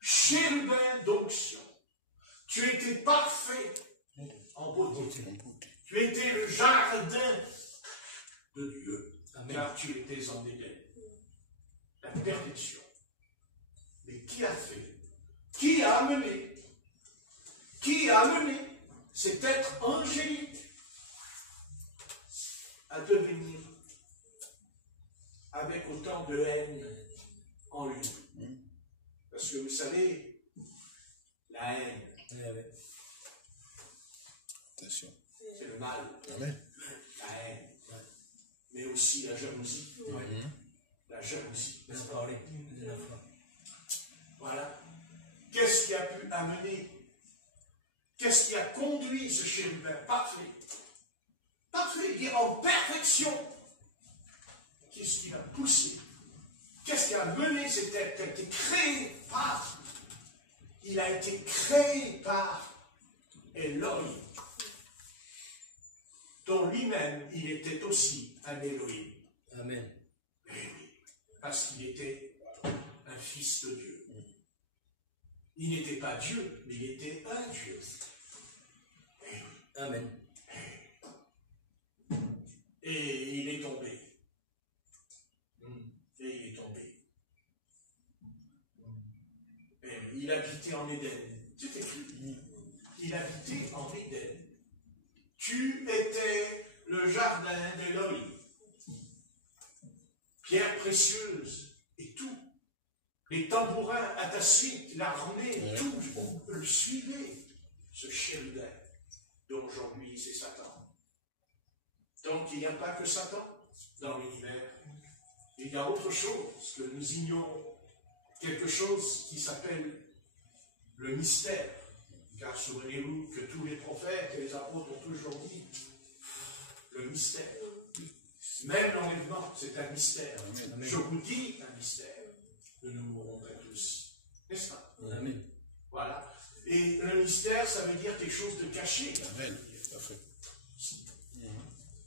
Chérubin d'onction. Tu étais parfait en beauté. Tu étais le jardin de Dieu. Amen. Car tu étais en Éden. La perfection. Mais qui a fait? Qui a amené? Qui a amené cet être angélique à devenir avec autant de haine en lui? Parce que vous savez, la haine, c'est le mal. Amen. La haine, mais aussi la jalousie. La jalousie. Voilà. Qu'est-ce qui a pu amener? Qu'est-ce qui a conduit ce chérubin parfait? Parfait, il est en perfection. Qu'est-ce qui l'a poussé? Qu'est-ce qui a mené cet être qui a été créé par? Il a été créé par Elohim, dont lui-même, il était aussi un Elohim. Amen. Et oui, parce qu'il était un fils de Dieu. Il n'était pas Dieu, mais il était un Dieu. Et oui. Amen. Et il est tombé. Et il est tombé. Et il habitait en Éden. C'est écrit. Il habitait en Éden. Tu étais le jardin d'Elohim. Pierre précieuse et tout. Les tambourins à ta suite, l'armée, tout le suivait. Ce chérubin dont aujourd'hui c'est Satan. Donc il n'y a pas que Satan dans l'univers. Il y a autre chose que nous ignorons. Quelque chose qui s'appelle le mystère. Car souvenez-vous que tous les prophètes et les apôtres ont toujours dit le mystère. Même l'enlèvement, c'est un mystère. Amen. Je vous dis un mystère. Nous ne mourrons pas tous. N'est-ce pas? Amen. Voilà. Et le mystère, ça veut dire quelque chose de caché. Amen.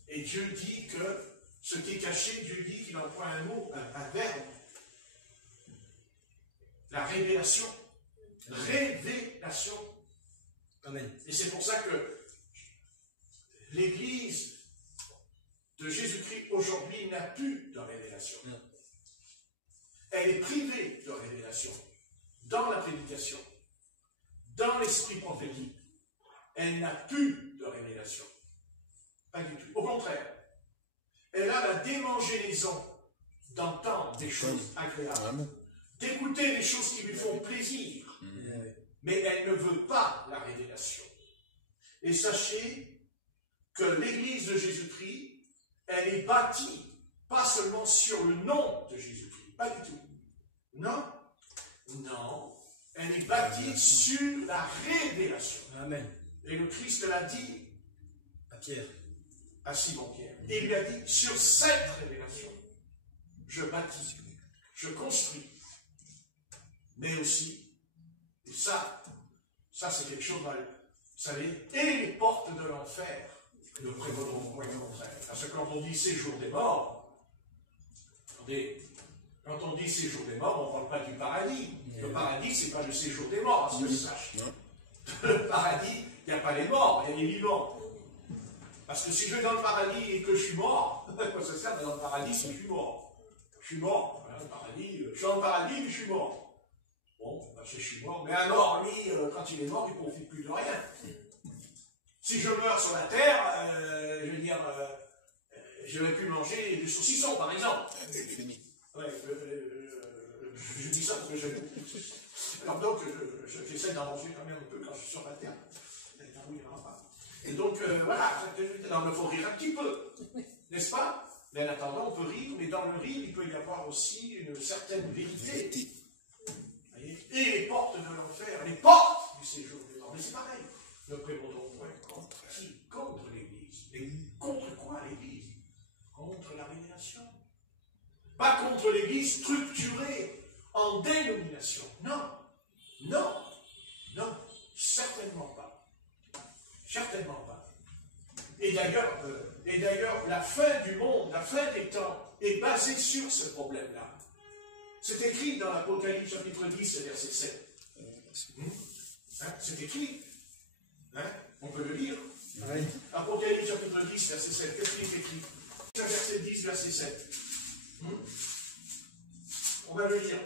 Et Dieu dit que ce qui est caché, Dieu dit qu'il emploie un mot, un verbe. La révélation. Révélation. Amen. Et c'est pour ça que l'Église de Jésus-Christ aujourd'hui n'a plus de révélation. Non. Elle est privée de révélation dans la prédication, dans l'esprit prophétique. Elle n'a plus de révélation. Pas du tout. Au contraire, elle a la démangeaison d'entendre des choses agréables, d'écouter des choses qui lui font plaisir. mais elle ne veut pas la révélation. Et sachez que l'Église de Jésus-Christ, elle est bâtie pas seulement sur le nom de Jésus-Christ, pas du tout. Non, non, elle est bâtie sur la révélation. Amen. Et le Christ l'a dit À Pierre. à Simon-Pierre. Il lui a dit, sur cette révélation, je bâtis, je construis. Mais aussi, et ça c'est quelque chose, vous savez, et les portes de l'enfer ne prévaudront point contre elle. Parce que quand on dit séjour des morts, attendez, quand on dit séjour des morts, on ne parle pas du paradis. Le paradis, ce n'est pas le séjour des morts, à ce que je sache. Le paradis, il n'y a pas les morts, il y a les vivants. Parce que si je vais dans le paradis et que je suis mort, quoi ça sert dans le paradis si je suis mort? Je suis mort, le paradis, je suis dans le paradis mais je suis mort. Bon, parce que je suis mort, mais un mort, lui, quand il est mort, il ne profite plus de rien. Si je meurs sur la terre, je veux dire, j'aurais pu manger du saucisson, par exemple. C'est fini. Ouais, je dis ça parce que j'aime. Alors donc, j'essaie d'en manger quand même un peu quand je suis sur la terre. Il n'y en aura pas. Et donc, voilà, il faut rire un petit peu, n'est-ce pas? Mais en attendant, on peut rire, mais dans le rire, il peut y avoir aussi une certaine vérité. Voyez, et les portes de l'enfer, les portes du séjour des morts, mais c'est pareil, ne prévaudront point contre qui? Contre l'Église. Et contre quoi l'Église? Contre la révélation. Pas contre l'Église structurée en dénomination. Non, non, non, certainement pas. Certainement pas. Et d'ailleurs, la fin du monde, la fin des temps, est basée sur ce problème-là. C'est écrit dans l'Apocalypse chapitre 10, verset 7. C'est écrit. On peut le lire. Oui. Apocalypse chapitre 10, verset 7. Qu'est-ce qui est écrit? Verset 10, verset 7. On va le lire.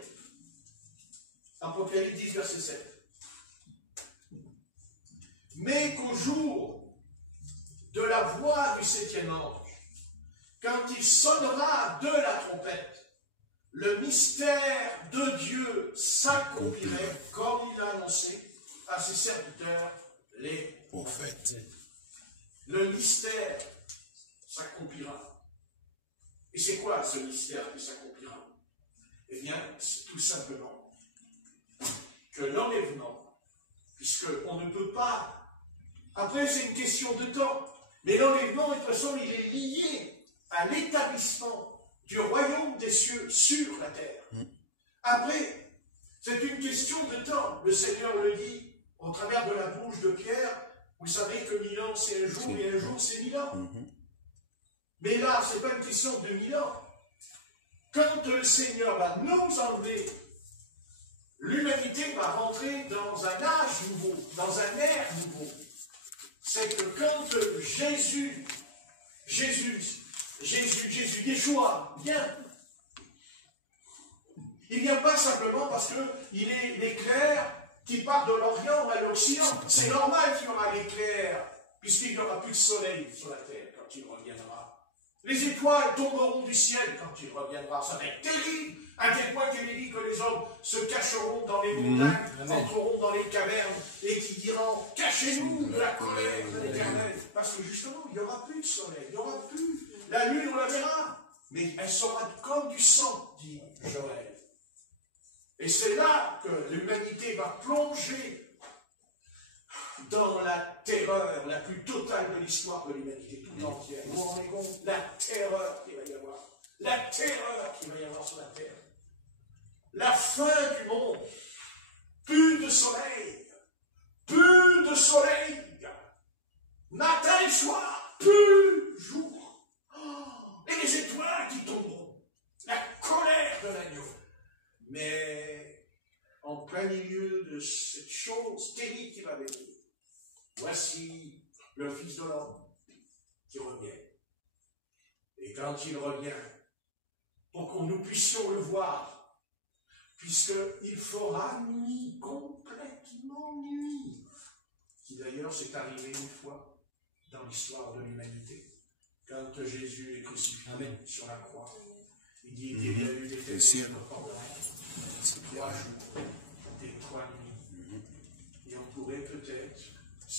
Apocalypse 10, verset 7. Mais qu'au jour de la voix du septième ange, quand il sonnera de la trompette, le mystère de Dieu s'accomplirait comme il l'a annoncé à ses serviteurs, les prophètes. Le mystère s'accomplira. Et c'est quoi ce mystère qui s'accomplira? Eh bien, c'est tout simplement que l'enlèvement, puisqu'on ne peut pas, après c'est une question de temps, mais l'enlèvement, de toute façon, il est lié à l'établissement du royaume des cieux sur la terre. Après, c'est une question de temps. Le Seigneur le dit au travers de la bouche de Pierre. Vous savez que 1000 ans c'est un jour et un jour c'est 1000 ans. Mais là, ce n'est pas une question de 1000 ans. Quand le Seigneur va nous enlever, l'humanité va rentrer dans un âge nouveau, dans un ère nouveau. C'est que quand Yeshua vient, il ne vient pas simplement parce qu'il est l'éclair qui part de l'Orient à l'Occident. C'est normal qu'il y aura l'éclair, puisqu'il n'y aura plus de soleil sur la terre quand il reviendra. Les étoiles tomberont du ciel quand il reviendra. Ça va être terrible, à quel point qu'il est dit que les hommes se cacheront dans les montagnes, entreront dans les cavernes, et qui diront « Cachez-nous de la colère de l'Éternel ». Parce que justement, il n'y aura plus de soleil, il n'y aura plus. La lune, on la verra, mais elle sera comme du sang, dit Joël. Et c'est là que l'humanité va plonger dans la terreur la plus totale de l'histoire de l'humanité tout entière. Vous vous rendez compte? La terreur qu'il va y avoir. La terreur qu'il va y avoir sur la terre. La fin du monde. Plus de soleil. Plus de soleil. Matin et soir. Plus jour. Et les étoiles qui tomberont. La colère de l'agneau. Mais en plein milieu de cette chose terrible qui va venir, voici le Fils de l'homme qui revient. Et quand il revient, pour que nous puissions le voir, puisqu'il fera nuit, complètement nuit, qui d'ailleurs s'est arrivé une fois dans l'histoire de l'humanité, quand Jésus est crucifié sur la croix. Il dit qu'il y a eu des ténèbres pendant 3 jours et 3 nuits.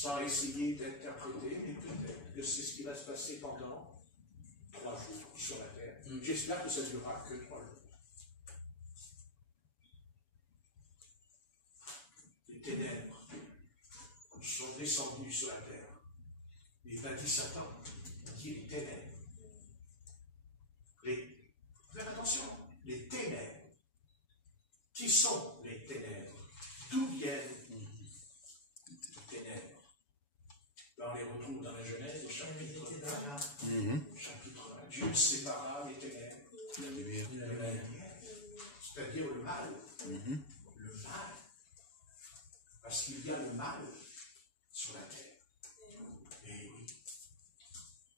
sans essayer d'interpréter, mais peut-être que c'est ce qui va se passer pendant 3 jours sur la terre. J'espère que ça ne durera que 3 jours. Les ténèbres sont descendues sur la terre. Il va dire Satan, il dit les ténèbres. Faites attention, les ténèbres. Qui sont les ténèbres? D'où viennent les ténèbres? Là, on les retrouve dans la Genèse au chapitre 1. Chapitre 1. Dieu sépara les ténèbres de la lumière. C'est-à-dire le mal. Le mal. Parce qu'il y a le mal sur la terre. Et oui.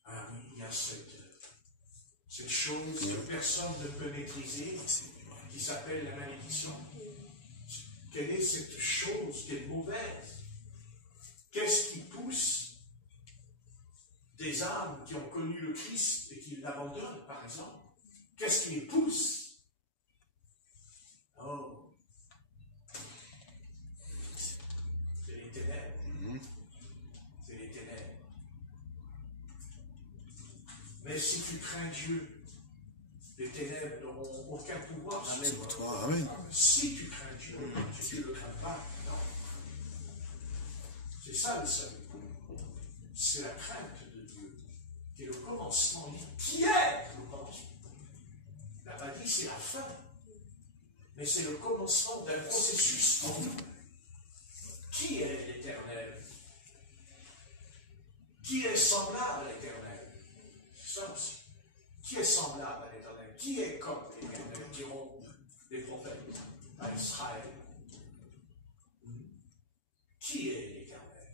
Ah oui, il y a cette chose que personne ne peut maîtriser, qui s'appelle la malédiction. Quelle est cette chose qui est mauvaise? Qu'est-ce qui pousse des âmes qui ont connu le Christ et qui l'abandonnent, par exemple? Qu'est-ce qui les pousse? Oh, c'est les ténèbres. C'est les ténèbres. Mais si tu crains Dieu, les ténèbres n'auront aucun pouvoir sur toi. Amen. Si tu crains Dieu, si tu ne le crains pas, non. C'est ça le salut. C'est la crainte de Dieu qui est le commencement. Qui est le commencement? Il n'a pas dit c'est la fin, mais c'est le commencement d'un processus en nous. Qui est l'Éternel? Qui est semblable à l'Éternel? C'est ça aussi. Qui est semblable à l'Éternel? Qui est comme l'Éternel? Diront les prophètes à Israël. Qui est l'Éternel?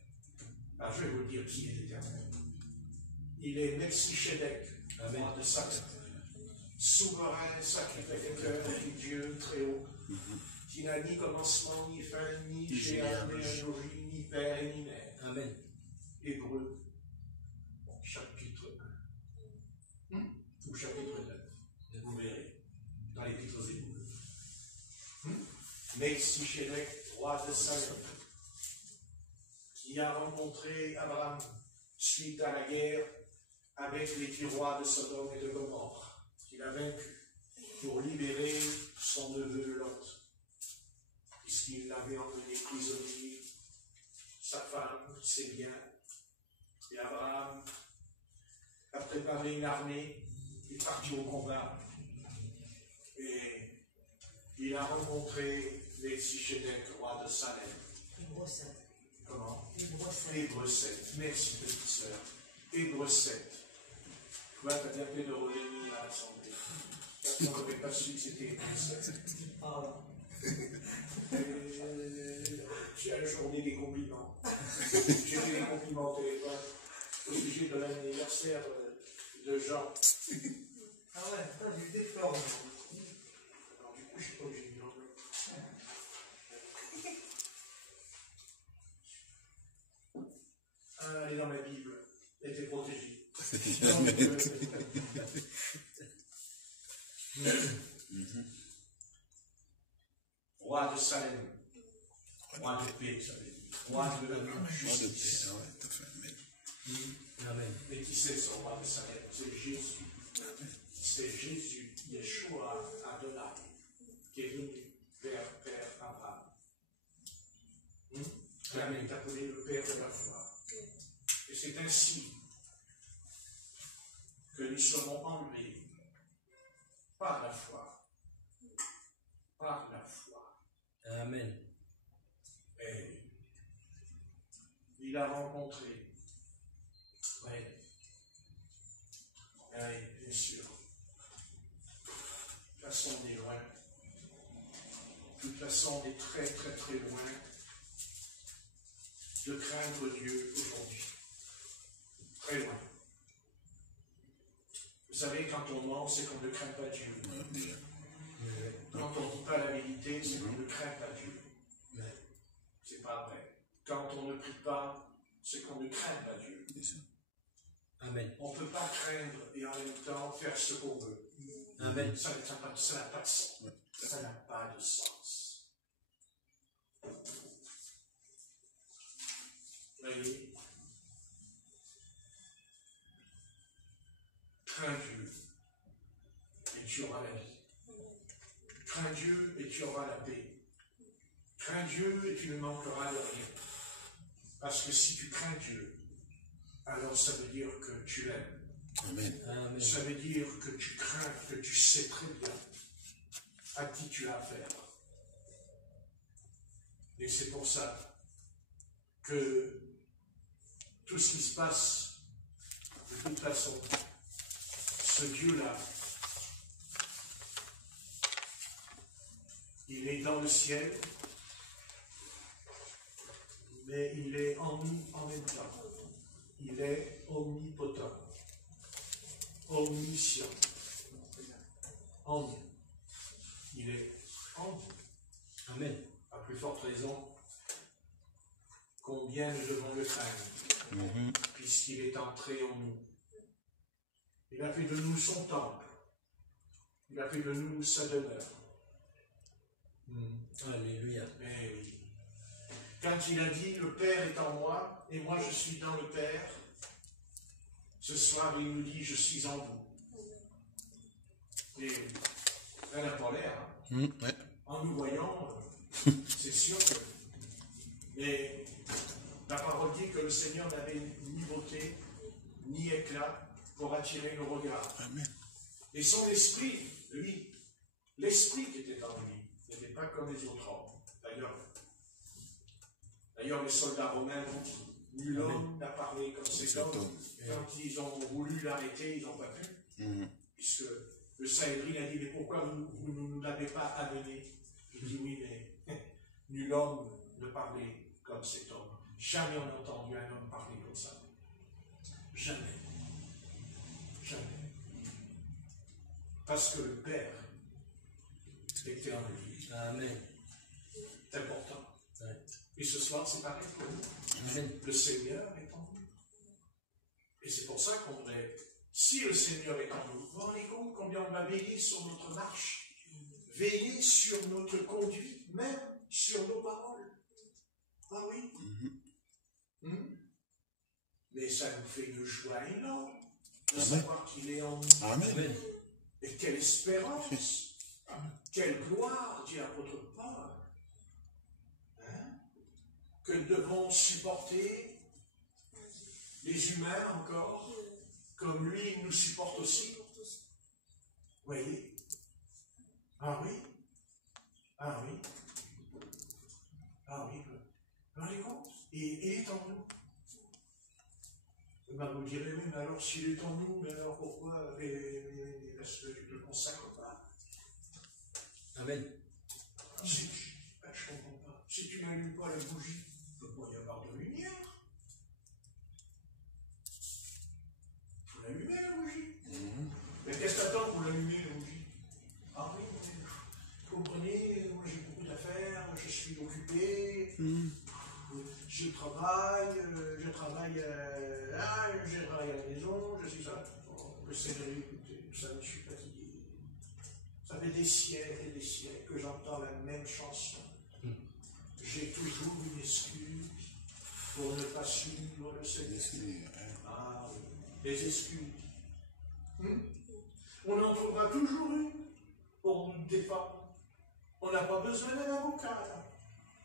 Alors je vais vous dire qui est l'Éternel. Il est Melchisedec, roi de Salem, souverain, sacrificateur du Dieu très haut, qui n'a ni commencement, ni fin, ni géant, ni un origine, ni père et ni mère. Amen. Hébreux, chapitre 1. Ou chapitre 9. Vous verrez, dans l'Épître aux Hébreux. Melchisedec, roi de Salem, qui a rencontré Abraham suite à la guerre avec les 10 rois de Sodome et de Gomorrhe, qu'il a vaincu pour libérer son neveu Lot, puisqu'il l'avait emmené prisonnier, sa femme, ses biens. Et Abraham a préparé une armée, il est parti au combat, et il a rencontré Melchisedec, roi de Salem. Comment? Hébreux 7. Merci, petite sœur. Hébreux 7. Tu vois, tu as bien fait de revenir à l'Assemblée. On n'aurait pas su que c'était Hébreux 7. Tu as la journée des compliments. J'ai fait des compliments au téléphone au sujet de l'anniversaire de Jean. Ah ouais, j'ai eu des fleurs. Alors, du coup, je ne suis pas obligé de dire. Elle est dans ma Bible, elle était protégée. Roi de Salem, roi de paix, ça veut dire. Roi de justice. Amen. Mais qui c'est ce roi de Salem? C'est Jésus. C'est Jésus, Yeshua Adonai, qui est venu vers Père Abraham. Il est appelé le Père de la foi. Et c'est ainsi que nous serons enlevés par la foi. Par la foi. Amen. Et il a rencontré, oui, bien sûr, de toute façon on est loin, de toute façon on est très très très loin de craindre Dieu aujourd'hui. Très loin. Vous savez, quand on ment, c'est qu'on ne craint pas Dieu. Quand on ne dit pas la vérité, c'est qu'on ne craint pas Dieu. C'est pas vrai. Quand on ne prie pas, c'est qu'on ne craint pas Dieu. Amen. On ne peut pas craindre et en même temps faire ce qu'on veut. Amen. Ça n'a pas de sens. Ça n'a pas de sens. Vous voyez? tu auras la vie. Crains Dieu et tu auras la paix. Crains Dieu et tu ne manqueras de rien. Parce que si tu crains Dieu, alors ça veut dire que tu l'aimes. Amen. Amen. Ça veut dire que tu crains, que tu sais très bien à qui tu as affaire. Et c'est pour ça que tout ce qui se passe, de toute façon, ce Dieu-là, il est dans le ciel, mais il est en nous en même temps. Il est omnipotent, omniscient, en nous. Il est en nous. Amen. À plus forte raison, combien nous devons le craindre, puisqu'il est entré en nous. Il a fait de nous son temple. Il a fait de nous sa demeure. Alléluia. Mais oui. Quand il a dit, le Père est en moi, et moi je suis dans le Père, ce soir il nous dit, je suis en vous. Et elle n'a pas l'air, hein. Ouais. En nous voyant, c'est sûr que... Mais la parole dit que le Seigneur n'avait ni beauté, ni éclat pour attirer nos regards. Amen. Et son esprit, lui, l'esprit qui était en lui, n'était pas comme les autres hommes. D'ailleurs, les soldats romains ont dit, nul homme n'a parlé comme cet homme. Quand ils ont voulu l'arrêter, ils n'ont pas pu. Puisque le Sahédrin a dit, mais pourquoi vous ne nous l'avez pas amené? Il dit, oui, mais nul homme ne parlait comme cet homme. Jamais on n'a entendu un homme parler comme ça. Jamais. Jamais. Parce que le Père était en lui. Amen. C'est important. Ouais. Et ce soir, c'est pareil pour nous. Amen. Le Seigneur est en nous. Et c'est pour ça qu'on voudrait, si le Seigneur est en nous, vous vous rendez compte combien on va veiller sur notre marche, veiller sur notre conduite, même sur nos paroles. Ah oui. Mais ça nous fait une joie énorme de savoir qu'il est en nous. Amen. Amen. Et quelle espérance, quelle gloire, dit l'apôtre Paul, hein, que devons supporter les humains encore, comme lui il nous supporte aussi. Vous voyez? Ah oui? Ah oui? Ah oui? Vous vous rendez compte? Et il est en nous. Ben, vous direz, oui, mais alors s'il est en nous, mais alors pourquoi est-ce que tu ne le consacres pas? Amen. Je ne comprends pas. Si tu n'allumes pas la bougie, il ne peut pas y avoir de lumière. Il faut l'allumer la bougie. Mais qu'est-ce que t'attends pour l'allumer la bougie? Ah oui, mais vous comprenez, moi j'ai beaucoup d'affaires, je suis occupé. Je travaille là, je travaille à la maison, je suis ça. Le Seigneur, écoutez, vous savez, je suis fatigué. Ça fait des siècles et des siècles que j'entends la même chanson. J'ai toujours une excuse pour ne pas suivre le Seigneur. Ah oui, des excuses. On en trouvera toujours une pour nous défendre. On n'a pas besoin d'un avocat, là.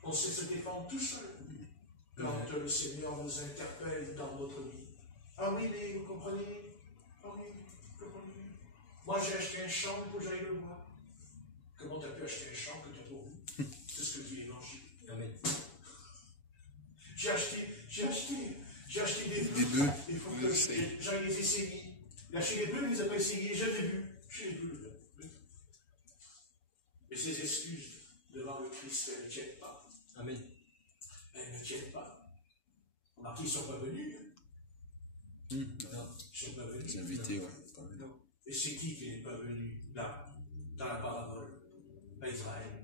On sait se défendre tout seul. Quand le Seigneur nous interpelle dans notre vie. Ah oui, mais vous comprenez? Ah oui, vous comprenez? Moi, j'ai acheté un champ pour que j'aille le voir. Comment tu as pu acheter un champ que tu as pour vous? C'est ce que dit l'Évangile. Amen. J'ai acheté des bœufs. Il faut que j'aille les essayer. Il a acheté des bœufs, il ne les a pas essayés. Je l'ai vu. Je l'ai vu, le bœuf. Et ces excuses devant le Christ, elles ne tiennent pas. Amen. Elles ne tiennent pas. Remarquez, ils ne sont pas venus. Non. Ils ne sont pas venus. Les invités, ouais. Non. Et c'est qui n'est pas venu là, dans la parabole? Pas Israël.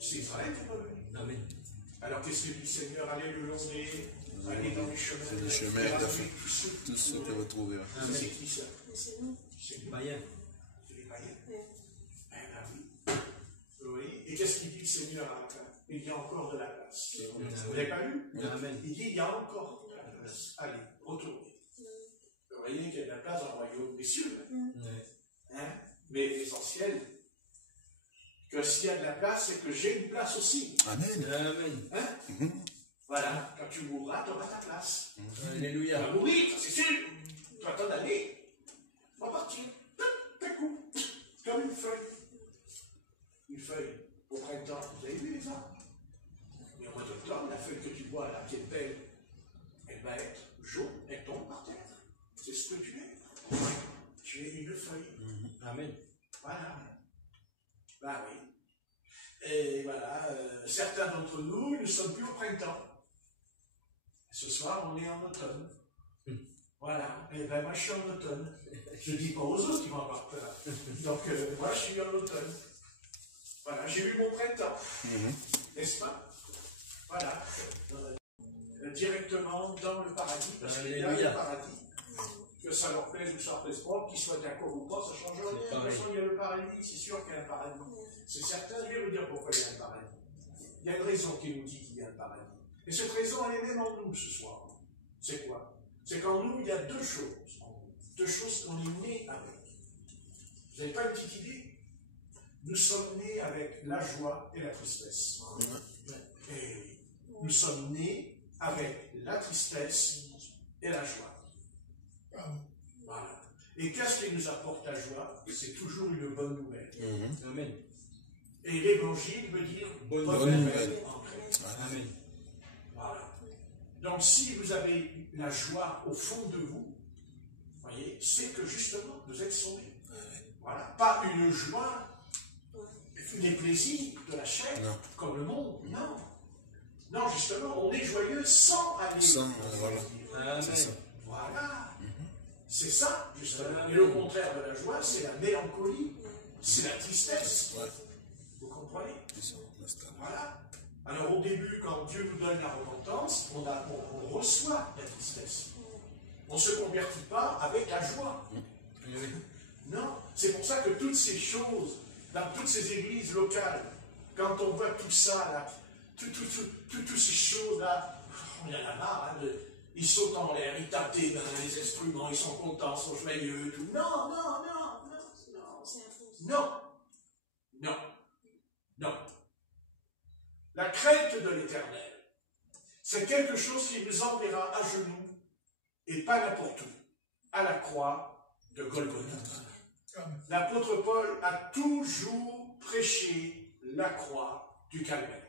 C'est Israël qui n'est pas venu. Amen. Alors qu'est-ce que dit le Seigneur? Allez le long des, allez dans les chemins. C'est le chemin, et il a ramenez fait tout ce que vous trouvez. Amen. C'est qui ça? C'est nous. C'est nous. Païen. C'est les païens. Eh bien oui. Vous voyez? Et qu'est-ce qu'il dit le Seigneur à la fin? Il y a encore de la place. Vous n'avez pas lu? Amen. Il dit il y a encore de la place. Allez, retournez. Vous voyez qu'il y a de la place dans le royaume des cieux. Ouais. Hein? mais l'essentiel, que s'il y a de la place, c'est que j'ai une place aussi. Amen. Amen. Hein? Voilà, quand tu mourras, tu auras ta place. Tu Alléluia. vas mourir, ça, c'est sûr. Tu vas t'en aller. Tu vas partir. D'un coup. C'est comme une feuille. Une feuille au printemps. Vous avez vu les arbres? Mais au mois d'octobre, la feuille que tu vois là, qui est belle, elle va être jaune, elle tombe par terre. C'est ce que tu es. Tu es une feuille. Amen. Voilà. Bah oui. Et voilà, certains d'entre nous ne sommes plus au printemps. Ce soir, on est en automne. Voilà. Et ben moi, je suis en automne. Je ne dis pas aux autres qui vont avoir peur. Donc, moi, je suis en automne. Voilà, j'ai eu mon printemps. N'est-ce pas? Voilà. Directement dans le paradis. Parce qu'il y a le paradis. Que ça leur plaise ou ça leur plaise pas, qu'ils soient d'accord ou pas, ça change rien. De toute façon, il y a le paradis, c'est sûr qu'il y a un paradis. C'est certain, je vais vous dire pourquoi il y a un paradis. Il y a une raison qui nous dit qu'il y a un paradis. Et cette raison, elle est même en nous ce soir. C'est quoi? C'est qu'en nous, il y a deux choses. Deux choses qu'on est nés avec. Vous n'avez pas une petite idée? Nous sommes nés avec la joie et la tristesse. Et nous sommes nés avec la tristesse et la joie. Voilà. Et qu'est-ce qui nous apporte la joie? C'est toujours une bonne nouvelle. Amen. Et l'évangile veut dire bonne nouvelle en grec. Amen. Voilà. Donc si vous avez la joie au fond de vous, voyez, c'est que justement vous êtes sauvés. Voilà. Pas une joie, des plaisirs de la chair, comme le monde. Non. Non, justement, on est joyeux sans aller. Voilà. Amen. C'est ça. Voilà. C'est ça, justement. Et le contraire de la joie, c'est la mélancolie, c'est la tristesse. Ouais. Vous comprenez? C'est ça. Voilà. Alors au début, quand Dieu nous donne la repentance, on reçoit la tristesse. On ne se convertit pas avec la joie. Non. C'est pour ça que toutes ces choses, dans toutes ces églises locales, quand on voit tout ça, là, toutes ces choses-là, il y en a marre, hein, ils sautent en l'air, ils tapent des mains, les instruments, ils sont contents, sont joyeux, tout. Non, non, non, non, non, non, non. La crainte de l'Éternel, c'est quelque chose qui nous enverra à genoux, et pas n'importe où, à la croix de Golgotha. L'apôtre Paul a toujours prêché la croix du calvaire.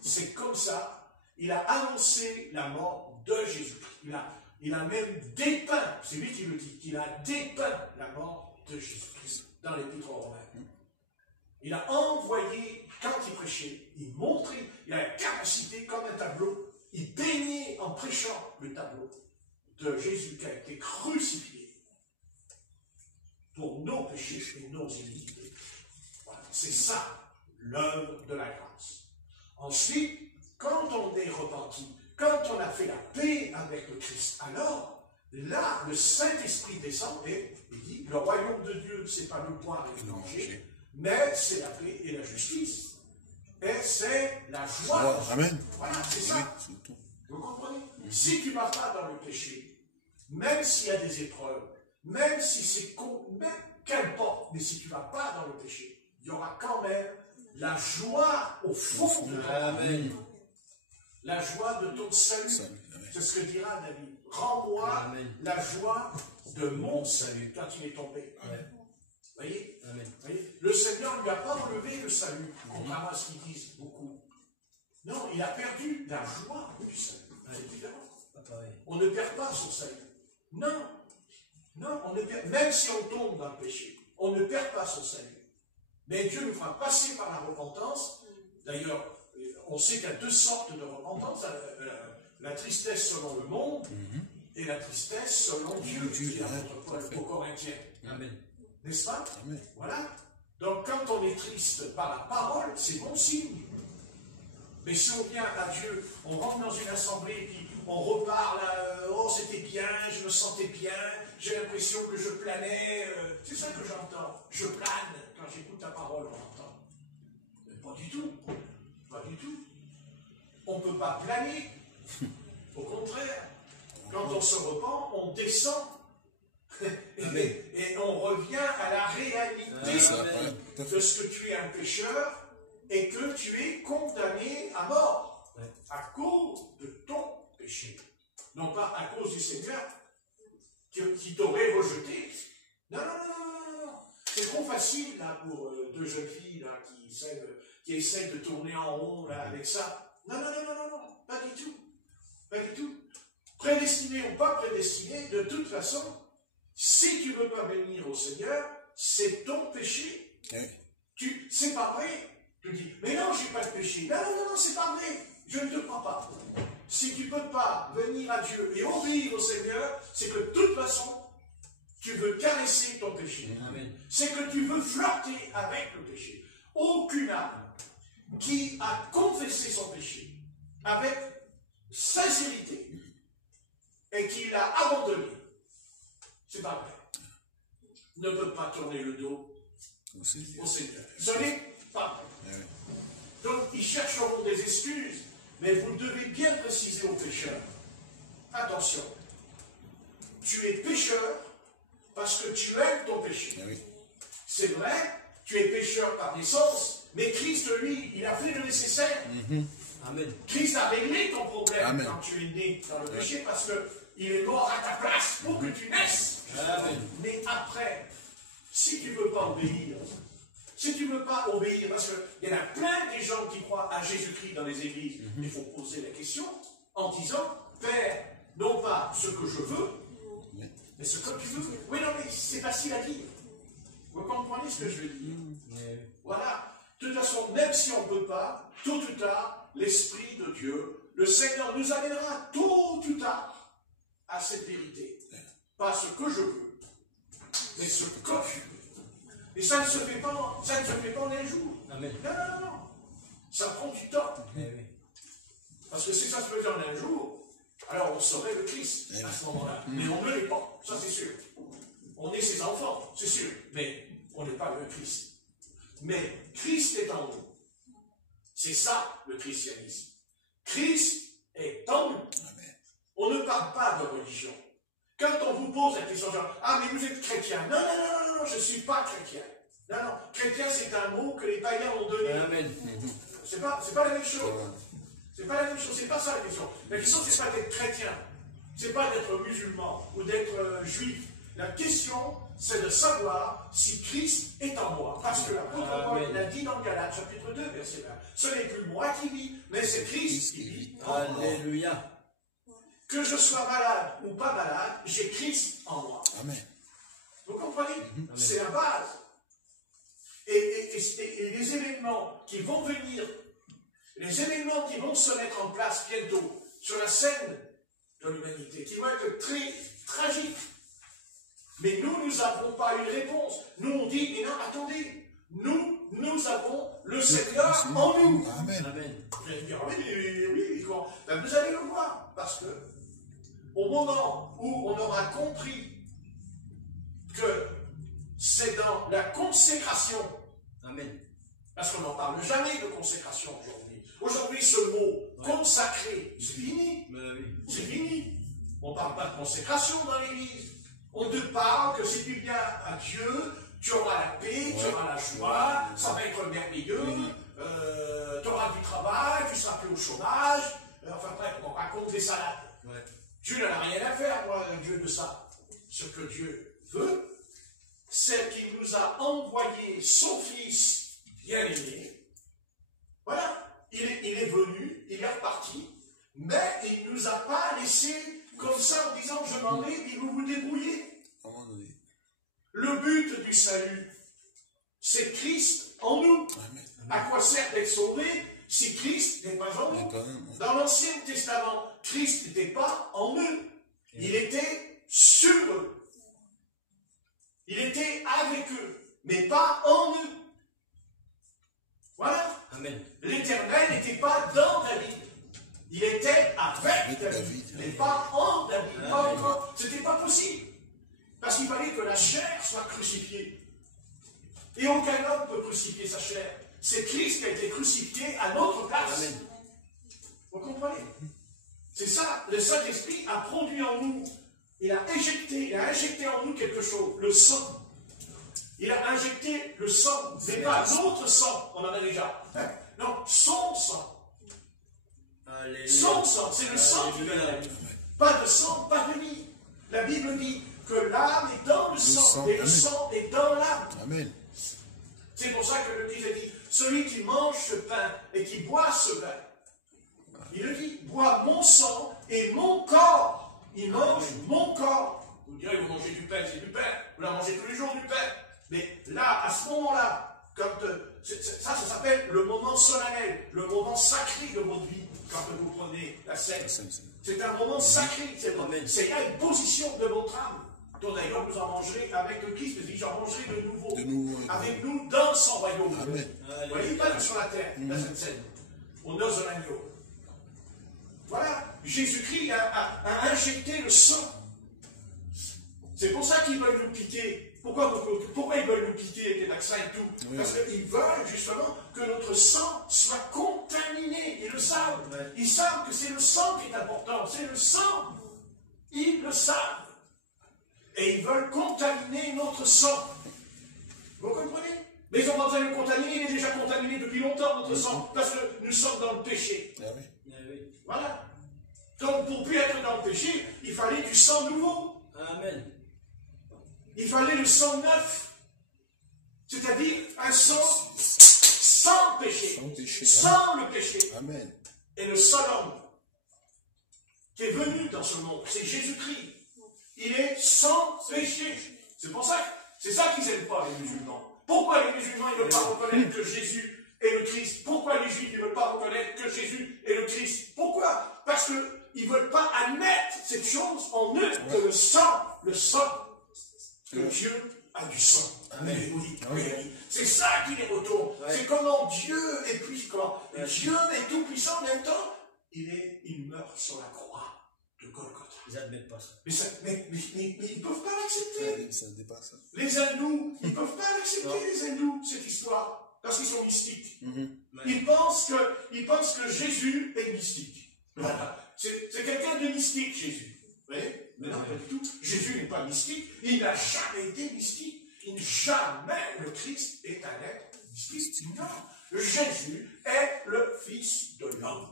C'est comme ça, il a annoncé la mort de Jésus-Christ. Il a même dépeint, c'est lui qui le dit, il a dépeint la mort de Jésus-Christ dans l'Épître aux Romains. Il a envoyé, quand il prêchait, il montrait, il a la capacité, comme un tableau, il peignait en prêchant le tableau de Jésus qui a été crucifié pour nos péchés et nos iniquités. Voilà, c'est ça, l'œuvre de la grâce. Ensuite, quand on est repenti, quand on a fait la paix avec le Christ, alors, là, le Saint-Esprit descend et il dit, le royaume de Dieu, c'est pas le boire et le manger, mais c'est la paix et la justice. Et c'est la joie. Amen. Voilà, c'est ça. Vous comprenez? Si tu ne vas pas dans le péché, même s'il y a des épreuves, même si c'est même qu'importe, mais si tu ne vas pas dans le péché, il y aura quand même la joie au fond de toi. Amen. La joie de ton salut. C'est ce que dira David. Rends-moi la joie de mon salut quand il est tombé. Vous voyez? Voyez? Le Seigneur ne lui a pas enlevé le salut, contrairement à ce qu'ils disent beaucoup. Non, il a perdu la joie du salut. C'est différent. On ne perd pas son salut. Non. Non, on ne perd, même si on tombe dans le péché, on ne perd pas son salut. Mais Dieu nous fera passer par la repentance. D'ailleurs, on sait qu'il y a deux sortes de repentance. La tristesse selon le monde et la tristesse selon Dieu, dit l'apôtre Paul aux Corinthiens. Amen. N'est-ce pas? Amen. Voilà. Donc quand on est triste par la parole, c'est bon signe. Mais si on vient à Dieu, on rentre dans une assemblée et puis on reparle, oh c'était bien, je me sentais bien, j'ai l'impression que je planais, c'est ça que j'entends. Je plane quand j'écoute ta parole, on entend. Mais pas du tout. Pas du tout. On ne peut pas planer. Au contraire, quand on se repent, on descend. Et on revient à la réalité de ce que tu es un pécheur et que tu es condamné à mort à cause de ton péché. Non pas à cause du Seigneur qui t'aurait rejeté. Non. C'est trop facile là, pour deux jeunes filles là, qui essaient de tourner en rond là, avec ça. Non, pas du tout. Pas du tout. Prédestiné ou pas prédestiné, de toute façon, si tu ne veux pas venir au Seigneur, c'est ton péché. C'est pas vrai. Tu dis, mais non, je n'ai pas de péché. Non, c'est pas vrai. Je ne te crois pas. Si tu ne peux pas venir à Dieu et obéir au Seigneur, c'est que de toute façon, tu veux caresser ton péché. C'est que tu veux flirter avec le péché. Aucune âme qui a confessé son péché avec sincérité et qui l'a abandonné, c'est pas vrai, ne peut pas tourner le dos au Seigneur. Ce n'est pas vrai. Donc, ils chercheront des excuses, mais vous devez bien préciser aux pécheurs. Attention, tu es pécheur parce que tu aimes ton péché. C'est vrai, tu es pécheur par naissance, mais Christ, lui, il a fait le nécessaire. Amen. Christ a réglé ton problème quand tu es né dans le péché parce qu'il est mort à ta place pour que tu naisses. Mais après, si tu ne veux pas obéir, parce qu'il y en a plein des gens qui croient à Jésus-Christ dans les églises, il faut poser la question en disant, Père, non pas ce que je veux, mais ce que tu veux. Oui, non, mais c'est facile à dire. Vous comprenez ce que je veux dire? Voilà. De toute façon, même si on ne peut pas, tôt ou tard, l'Esprit de Dieu, le Seigneur nous amènera tôt ou tard à cette vérité. Pas ce que je veux, mais ce que tu veux. Et ça ne se fait pas en un jour. Amen. Non. Ça prend du temps. Parce que si ça se faisait en un jour, alors on serait le Christ à ce moment-là. Mais on ne l'est pas, ça c'est sûr. On est ses enfants, c'est sûr. Mais on n'est pas le Christ. Mais Christ est en nous. C'est ça le christianisme. Christ est en nous. On ne parle pas de religion. Quand on vous pose la question genre, ah mais vous êtes chrétien. Non, je ne suis pas chrétien. Non, chrétien c'est un mot que les païens ont donné. Amen. C'est pas la même chose. C'est pas la même chose, c'est pas ça la question. La question c'est pas d'être chrétien. C'est pas d'être musulman ou d'être juif. La question, c'est de savoir si Christ est en moi. Parce que l'apôtre Paul l'a dit dans Galates, chapitre 2, verset 20. Ce n'est plus moi qui vis, mais c'est Christ qui vit en moi. Alléluia. Que je sois malade ou pas malade, j'ai Christ en moi. Amen. Vous comprenez? C'est la base. Et les événements qui vont venir, les événements qui vont se mettre en place bientôt sur la scène de l'humanité, qui vont être très tragiques. Mais nous n'avons pas une réponse. Nous, on dit, mais non, attendez, nous avons le Seigneur en nous. Amen. Vous allez me dire, oui, comment? Ben, vous allez le voir, parce que au moment où on aura compris que c'est dans la consécration. Amen. Parce qu'on n'en parle jamais de consécration aujourd'hui. Aujourd'hui, ce mot consacré, c'est fini. C'est fini. On ne parle pas de consécration dans l'Église. On te parle que si tu viens à Dieu, tu auras la paix, tu auras la joie, ça va être merveilleux, tu auras du travail, tu seras plus au chômage. Enfin bref, on raconte des salades. Dieu n'en a rien à faire, moi, Dieu, de ça. Ce que Dieu veut, c'est qu'il nous a envoyé son Fils bien-aimé. Voilà, il est venu, il est reparti, mais il ne nous a pas laissé comme ça en disant je m'en vais et vous vous débrouillez. Le but du salut, c'est Christ en nous. À quoi sert d'être sauvé si Christ n'est pas en nous? Dans l'Ancien Testament, Christ n'était pas en eux. Il était sur eux. Il était avec eux, mais pas en eux. Voilà. L'Éternel n'était pas dans David. Il était avec David, mais pas en David. Pas encore. C'était pas possible. Parce qu'il fallait que la chair soit crucifiée. Et aucun homme ne peut crucifier sa chair. C'est Christ qui a été crucifié à notre place. Amen. Vous comprenez? C'est ça, le Saint-Esprit a produit en nous il a injecté en nous quelque chose, le sang. Il a injecté le sang, c'est pas notre sang, on en a déjà. Non, son sang. Alléluia. Son sang, c'est le sang qui vient. Pas de sang, pas de vie. La Bible dit que l'âme est dans le sang et le sang est dans l'âme. Amen. C'est pour ça que le Christ a dit, celui qui mange ce pain et qui boit ce vin, il le dit, boit mon sang et mon corps. Il mange mon corps. Vous direz, vous mangez du pain, c'est du pain. Vous la mangez tous les jours du pain. Mais là, à ce moment-là, quand ça s'appelle le moment solennel, le moment sacré de votre vie, quand vous prenez la scène. C'est un moment sacré. C'est là une position de votre âme. Dont d'ailleurs vous en mangerez avec le Christ, il dit, j'en mangerai de nouveau. Avec nous dans son royaume. Amen. Vous voyez, pas que sur la terre, la Sainte Seine, aux noces de l'agneau. Voilà, Jésus-Christ a injecté le sang. C'est pour ça qu'ils veulent nous piquer. Pourquoi ils veulent nous piquer avec les vaccins et tout? Parce qu'ils veulent justement que notre sang soit contaminé. Ils le savent. Ils savent que c'est le sang qui est important. C'est le sang. Ils le savent. Et ils veulent contaminer notre sang. Vous comprenez? Mais ils ont pas besoin de le contaminer. Il est déjà contaminé depuis longtemps, notre sang. Parce que nous sommes dans le péché. Voilà. Donc, pour plus être dans le péché, il fallait du sang nouveau. Amen. Il fallait le sang neuf. C'est-à-dire un sang sans péché. Sans le péché. Amen. Et le seul homme qui est venu dans ce monde, c'est Jésus-Christ. Il est sans péché. C'est pour ça, c'est ça qu'ils n'aiment pas, les musulmans. Pourquoi les musulmans ne veulent pas reconnaître que Jésus est le Christ? Pourquoi les juifs ne veulent pas reconnaître que Jésus est le Christ? Pourquoi? Parce qu'ils ne veulent pas admettre cette chose en eux, que le sang, que Dieu a du sang. Amen. C'est ça qui les retourne. C'est comment Dieu est puissant. Dieu est tout puissant, en même temps, il meurt sur la croix de Golgotha. Ils n'admettent pas ça. Mais ils ne peuvent pas l'accepter. Ça dépasse. Les hindous, ils ne peuvent pas l'accepter, les hindous, cette histoire. Parce qu'ils sont mystiques. Ils pensent que Jésus est mystique. Voilà. C'est quelqu'un de mystique, Jésus. Vous voyez? Mais non, pas du tout. Jésus n'est pas mystique. Il n'a jamais été mystique. Jamais le Christ est un être mystique. Non. Jésus est le Fils de l'homme.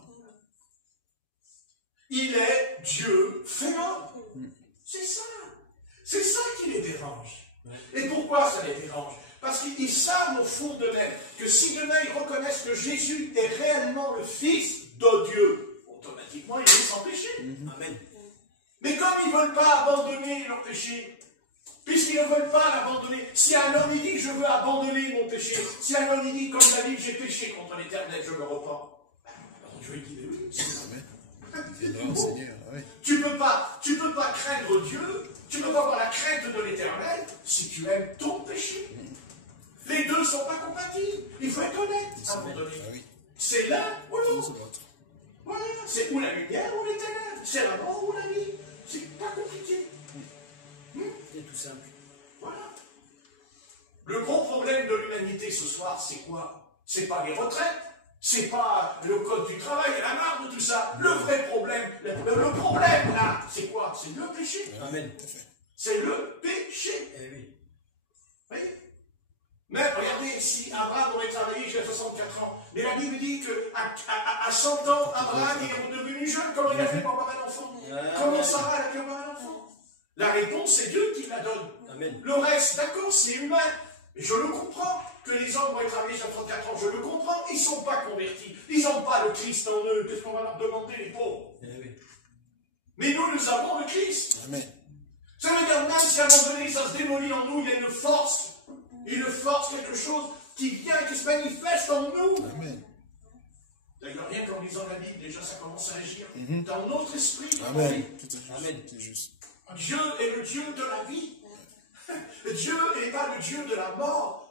Il est Dieu fait homme. C'est ça. C'est ça qui les dérange. Et pourquoi ça les dérange? Parce qu'ils savent au fond d'eux-mêmes que si demain ils reconnaissent que Jésus est réellement le Fils de Dieu, automatiquement il est sans péché. Amen. Mais comme ils ne veulent pas abandonner leur péché, puisqu'ils ne veulent pas l'abandonner, si un homme il dit je veux abandonner mon péché, si un homme il dit comme David j'ai péché contre l'Éternel, je me repens, alors Dieu dit mais oui, c'est ça. Tu peux pas craindre Dieu, tu ne peux pas avoir la crainte de l'Éternel si tu aimes ton péché. Les deux ne sont pas compatibles. Il faut être honnête à un moment donné. C'est l'un ou l'autre. Voilà, c'est ou la lumière ou les ténèbres. C'est la mort ou la vie. C'est pas compliqué. C'est tout simple. Voilà. Le gros problème de l'humanité ce soir, c'est quoi? C'est pas les retraites. C'est pas le code du travail, il y en a marre de tout ça. Le vrai problème, le problème là, c'est quoi? C'est le péché. Amen. C'est le péché. Eh oui. Oui. Mais regardez, si Abraham aurait travaillé jusqu'à 64 ans, mais la Bible dit qu'à 100 ans, Abraham il est redevenu jeune. Comment il a fait pour avoir un enfant? Comment Sarah a pu avoir un enfant? La réponse, c'est Dieu qui la donne. Amen. Le reste, d'accord, c'est humain. Et je le comprends. Que les hommes vont travailler jusqu'à 34 ans, je le comprends. Ils ne sont pas convertis. Ils n'ont pas le Christ en eux. Qu'est-ce qu'on va leur demander, les pauvres? Mais nous avons le Christ. Amen. Ça veut dire même si à un moment donné, ça se démolit en nous, il y a une force, quelque chose qui vient, qui se manifeste en nous. Amen. D'ailleurs, rien qu'en lisant la Bible, déjà ça commence à agir dans notre esprit. Amen. Amen. C'est juste. Dieu est le Dieu de la vie. Dieu n'est pas le Dieu de la mort.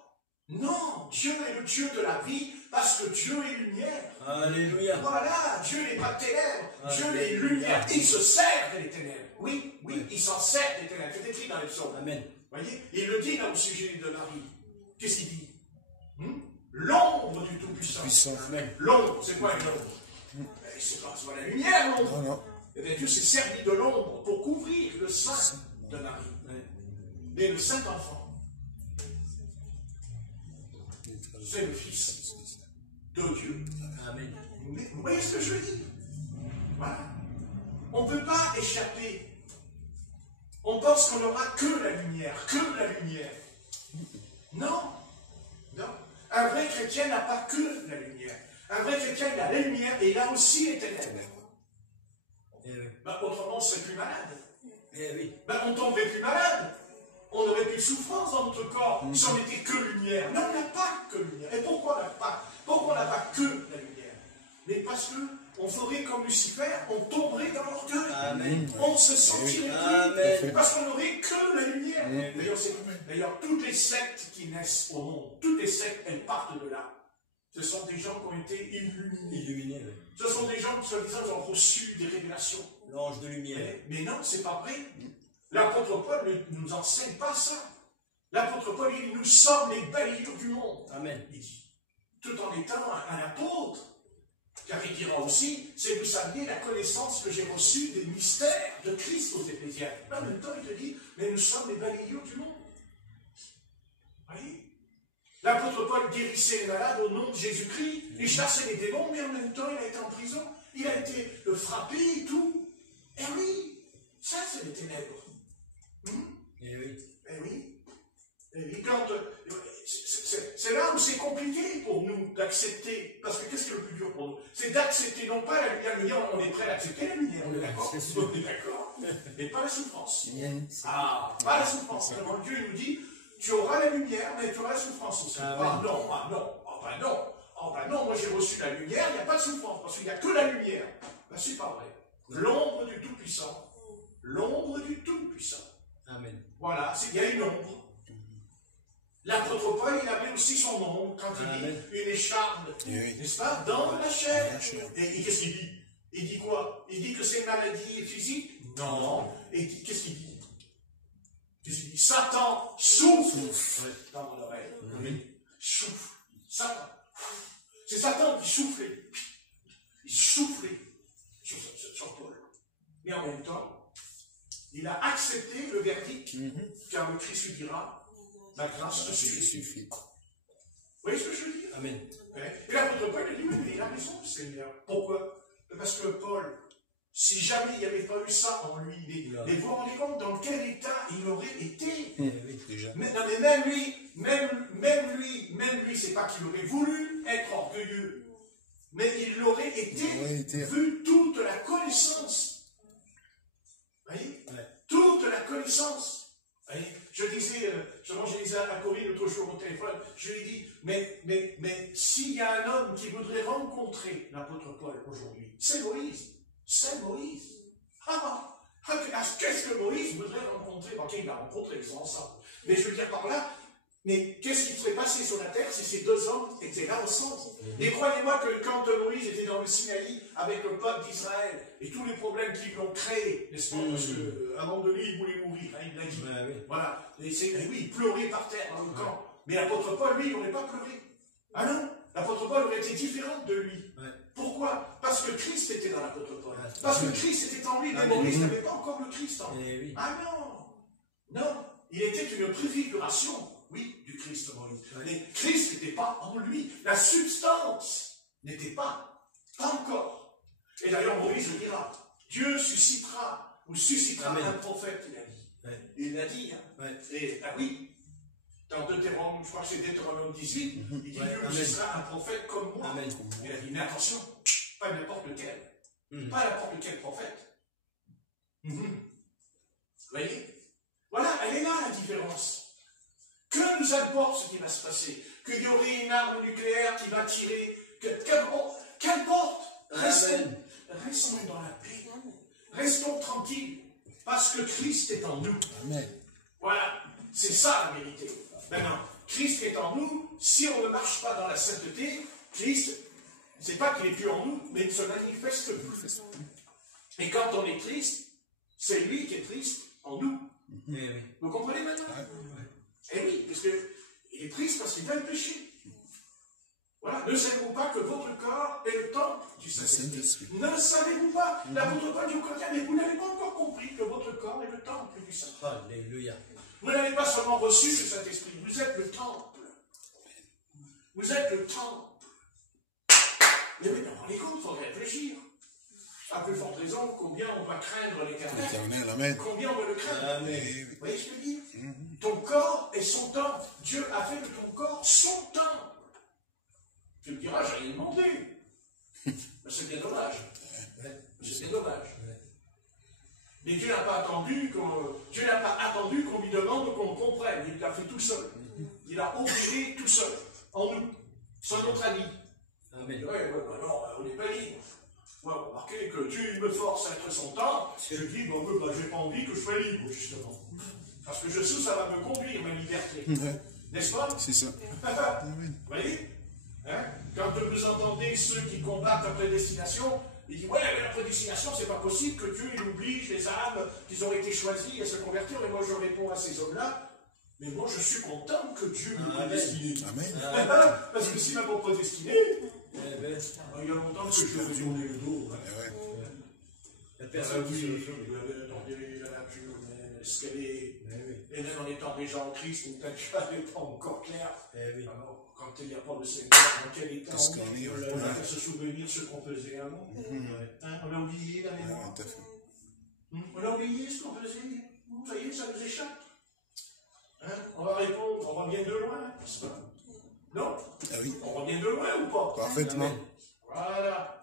Non, Dieu est le Dieu de la vie parce que Dieu est lumière. Alléluia. Voilà, Dieu n'est pas ténèbres, Dieu Alléluia. est lumière. Il se sert des ténèbres. Oui, il s'en sert des ténèbres. C'est écrit dans les psaumes. Amen. Voyez, il le dit dans le sujet de Marie. Qu'est-ce qu'il dit? L'ombre du Tout-Puissant. Puissant. Amen. L'ombre, c'est quoi une ombre? C'est pas la lumière, l'ombre. Non. Eh bien, Dieu s'est servi de l'ombre pour couvrir le sein de Marie. Mais le saint enfant, c'est le Fils de Dieu. Amen. Vous voyez ce que je dis? Voilà. On ne peut pas échapper. On pense qu'on n'aura que la lumière, que la lumière. Non, non. Un vrai chrétien n'a pas que la lumière. Un vrai chrétien, il a la lumière et il a aussi les ténèbres. Ben, autrement, on serait plus malade. Ben, on tomberait plus malade. On n'aurait plus de souffrance dans notre corps si on n'était que lumière. Non, on n'a pas que lumière. Et pourquoi on n'a pas que la lumière? Mais parce que on ferait comme Lucifer, on tomberait dans l'orgueil. On se sentirait plus. Parce qu'on n'aurait que la lumière. D'ailleurs, toutes les sectes qui naissent au monde, toutes les sectes, elles partent de là. Ce sont des gens qui ont été illuminés. Ce sont des gens qui, soi-disant, ont reçu des révélations. L'ange de lumière. Mais non, c'est pas vrai. L'apôtre Paul ne nous enseigne pas ça. L'apôtre Paul, il dit, nous sommes les balayeurs du monde. Amen. Il dit, tout en étant un apôtre. Car il dira aussi, c'est vous saviez la connaissance que j'ai reçue des mystères de Christ aux Éphésiens. En même temps, il te dit, mais nous sommes les balayeurs du monde. Vous voyez? L'apôtre Paul guérissait les malades au nom de Jésus-Christ, il chassait les démons, mais en même temps, il a été en prison. Il a été frappé et tout. Eh oui, ça, c'est les ténèbres. Eh oui. Eh oui. Eh oui, quand... c'est là où c'est compliqué pour nous d'accepter. Parce que qu'est-ce qui est le plus dur pour nous? C'est d'accepter non pas la lumière, on est prêt à accepter la lumière, on est d'accord? On est d'accord. Mais pas la souffrance. Ah, pas la souffrance. Vraiment, Dieu il nous dit, tu auras la lumière, mais tu auras la souffrance aussi. Ah non, ah non, ah ben non. Ah ben non, moi j'ai reçu la lumière, il n'y a pas de souffrance, parce qu'il n'y a que la lumière. Ben c'est pas vrai. L'ombre du Tout-Puissant. L'ombre du Tout-Puissant. Amen. Voilà, il y a une ombre. L'apôtre Paul, il avait aussi son ombre quand il dit une écharpe, n'est-ce pas, dans la chair. Et qu'est-ce qu'il dit? Il dit quoi? Il dit que c'est une maladie physique? Non. Et qu'est-ce qu'il dit? Qu'est-ce qu'il dit? Satan souffle dans mon oreille. Souffle. Satan. C'est Satan qui soufflait. Il soufflait sur Paul. Mais en même temps, il a accepté le verdict, car le Christ lui dira, la grâce te suffit. Vous voyez ce que je veux dire? Amen. Et l'apôtre Paul a dit, mais il a raison, Seigneur. Pourquoi? Parce que Paul, si jamais il n'y avait pas eu ça en lui, mais vous vous rendez compte dans quel état il aurait été? Mais, non, mais même lui, c'est pas qu'il aurait voulu être orgueilleux, mais il l'aurait été, vu toute la connaissance. Vous voyez? Toute la connaissance. Vous voyez? Je disais à Corinne l'autre jour au téléphone, je lui ai dit, mais s'il y a un homme qui voudrait rencontrer l'apôtre Paul aujourd'hui, c'est Moïse. C'est Moïse. Qu'est-ce que Moïse voudrait rencontrer? Ok, il l'a rencontré, ils sont ensemble. Mais je veux dire par là, mais qu'est-ce qui serait passé sur la terre si ces deux hommes étaient là ensemble? Et croyez-moi que quand Moïse était dans le Sinaï avec le peuple d'Israël et tous les problèmes qu'ils l'ont créés, n'est-ce pas? Parce qu'avant de lui, il voulait mourir, hein, il l'a dit. Voilà. Et oui, il pleurait par terre dans le camp. Mais l'apôtre Paul, lui, il n'aurait pas pleuré. Ah non? L'apôtre Paul aurait été différent de lui. Pourquoi? Parce que Christ était dans l'apôtre Paul. Parce que Christ était en lui, mais Moïse n'avait pas encore le Christ en lui. Ah non! Non! Il était une préfiguration, oui, du Christ Moïse. Mais Christ n'était pas en lui. La substance n'était pas encore. Et d'ailleurs, Moïse le dira. Dieu suscitera un prophète, il a dit. Il l'a dit. Hein. Et, ah oui, dans Deutéronome, je crois que c'est Deutéronome 18, il dit Dieu suscitera un prophète comme moi. Il a dit, mais attention, pas n'importe lequel. Pas n'importe quel prophète. Vous voyez? Voilà, elle est là la différence. Que nous importe ce qui va se passer? Qu'il y aurait une arme nucléaire qui va tirer? Qu'importe? Restons dans la paix. Restons tranquilles. Parce que Christ est en nous. Amen. Voilà, c'est ça la vérité. Maintenant, Christ est en nous. Si on ne marche pas dans la sainteté, Christ, c'est pas qu'il n'est plus en nous, mais il ne se manifeste plus. Et quand on est triste, c'est lui qui est triste en nous. Vous comprenez maintenant? Eh oui, parce qu'il est triste parce qu'il a le péché. Voilà. Ne savez-vous pas que votre corps est le temple du Saint-Esprit? Saint-Esprit. Ne savez-vous pas? L'apôtre Paul dit aux Corinthiens, mais vous n'avez pas encore compris que votre corps est le temple du Saint-Esprit. Alléluia. Vous n'avez pas seulement reçu le Saint-Esprit, vous êtes le temple. Vous êtes le temple. Mais oui, dans les comptes, il faudrait réfléchir. À plus forte raison, combien on va craindre l'Éternel. L'éternel, amen. Combien on va le craindre. Amen. Vous voyez ce que je dis? Ton corps est son temple. Dieu a fait de ton corps son temple. Tu me diras, j'ai rien demandé. Mais c'est bien dommage. C'est bien dommage. Mais Dieu n'a pas attendu qu'on lui demande qu'on comprenne. Il l'a fait tout seul. Il a opéré tout seul, en nous, sans notre avis. Amen. Ouais, non, on n'est pas libre. Moi, remarquez que Dieu me force à être son temps. Je dis, bon, j'ai pas envie que je sois libre, justement. Parce que je sais que ça va me conduire, ma liberté. N'est-ce pas? C'est ça. Vous voyez? Hein? Quand vous entendez ceux qui combattent la prédestination, ils disent, ouais, mais la prédestination, c'est pas possible que Dieu il oblige les âmes qu'ils ont été choisis à se convertir. Mais moi, je réponds à ces hommes-là, mais moi, je suis content que Dieu me prédestine. Amen. Parce que s'il m'a pas prédestiné, il y a longtemps que je lui ai tourné le dos. La personne qui attendez la nature, est-ce qu'elle est. Et même en étant déjà en Christ, une telle chose n'est pas encore claire. Alors, quand il n'y a pas de Seigneur, dans quel état on a fait se souvenir ce qu'on faisait avant. On a oublié la mémoire. On a oublié ce qu'on faisait. Ça y est, ça nous échappe. On va répondre, on revient de loin, n'est-ce pas? Non? Ah oui. On revient de loin ou pas? Parfaitement. Voilà.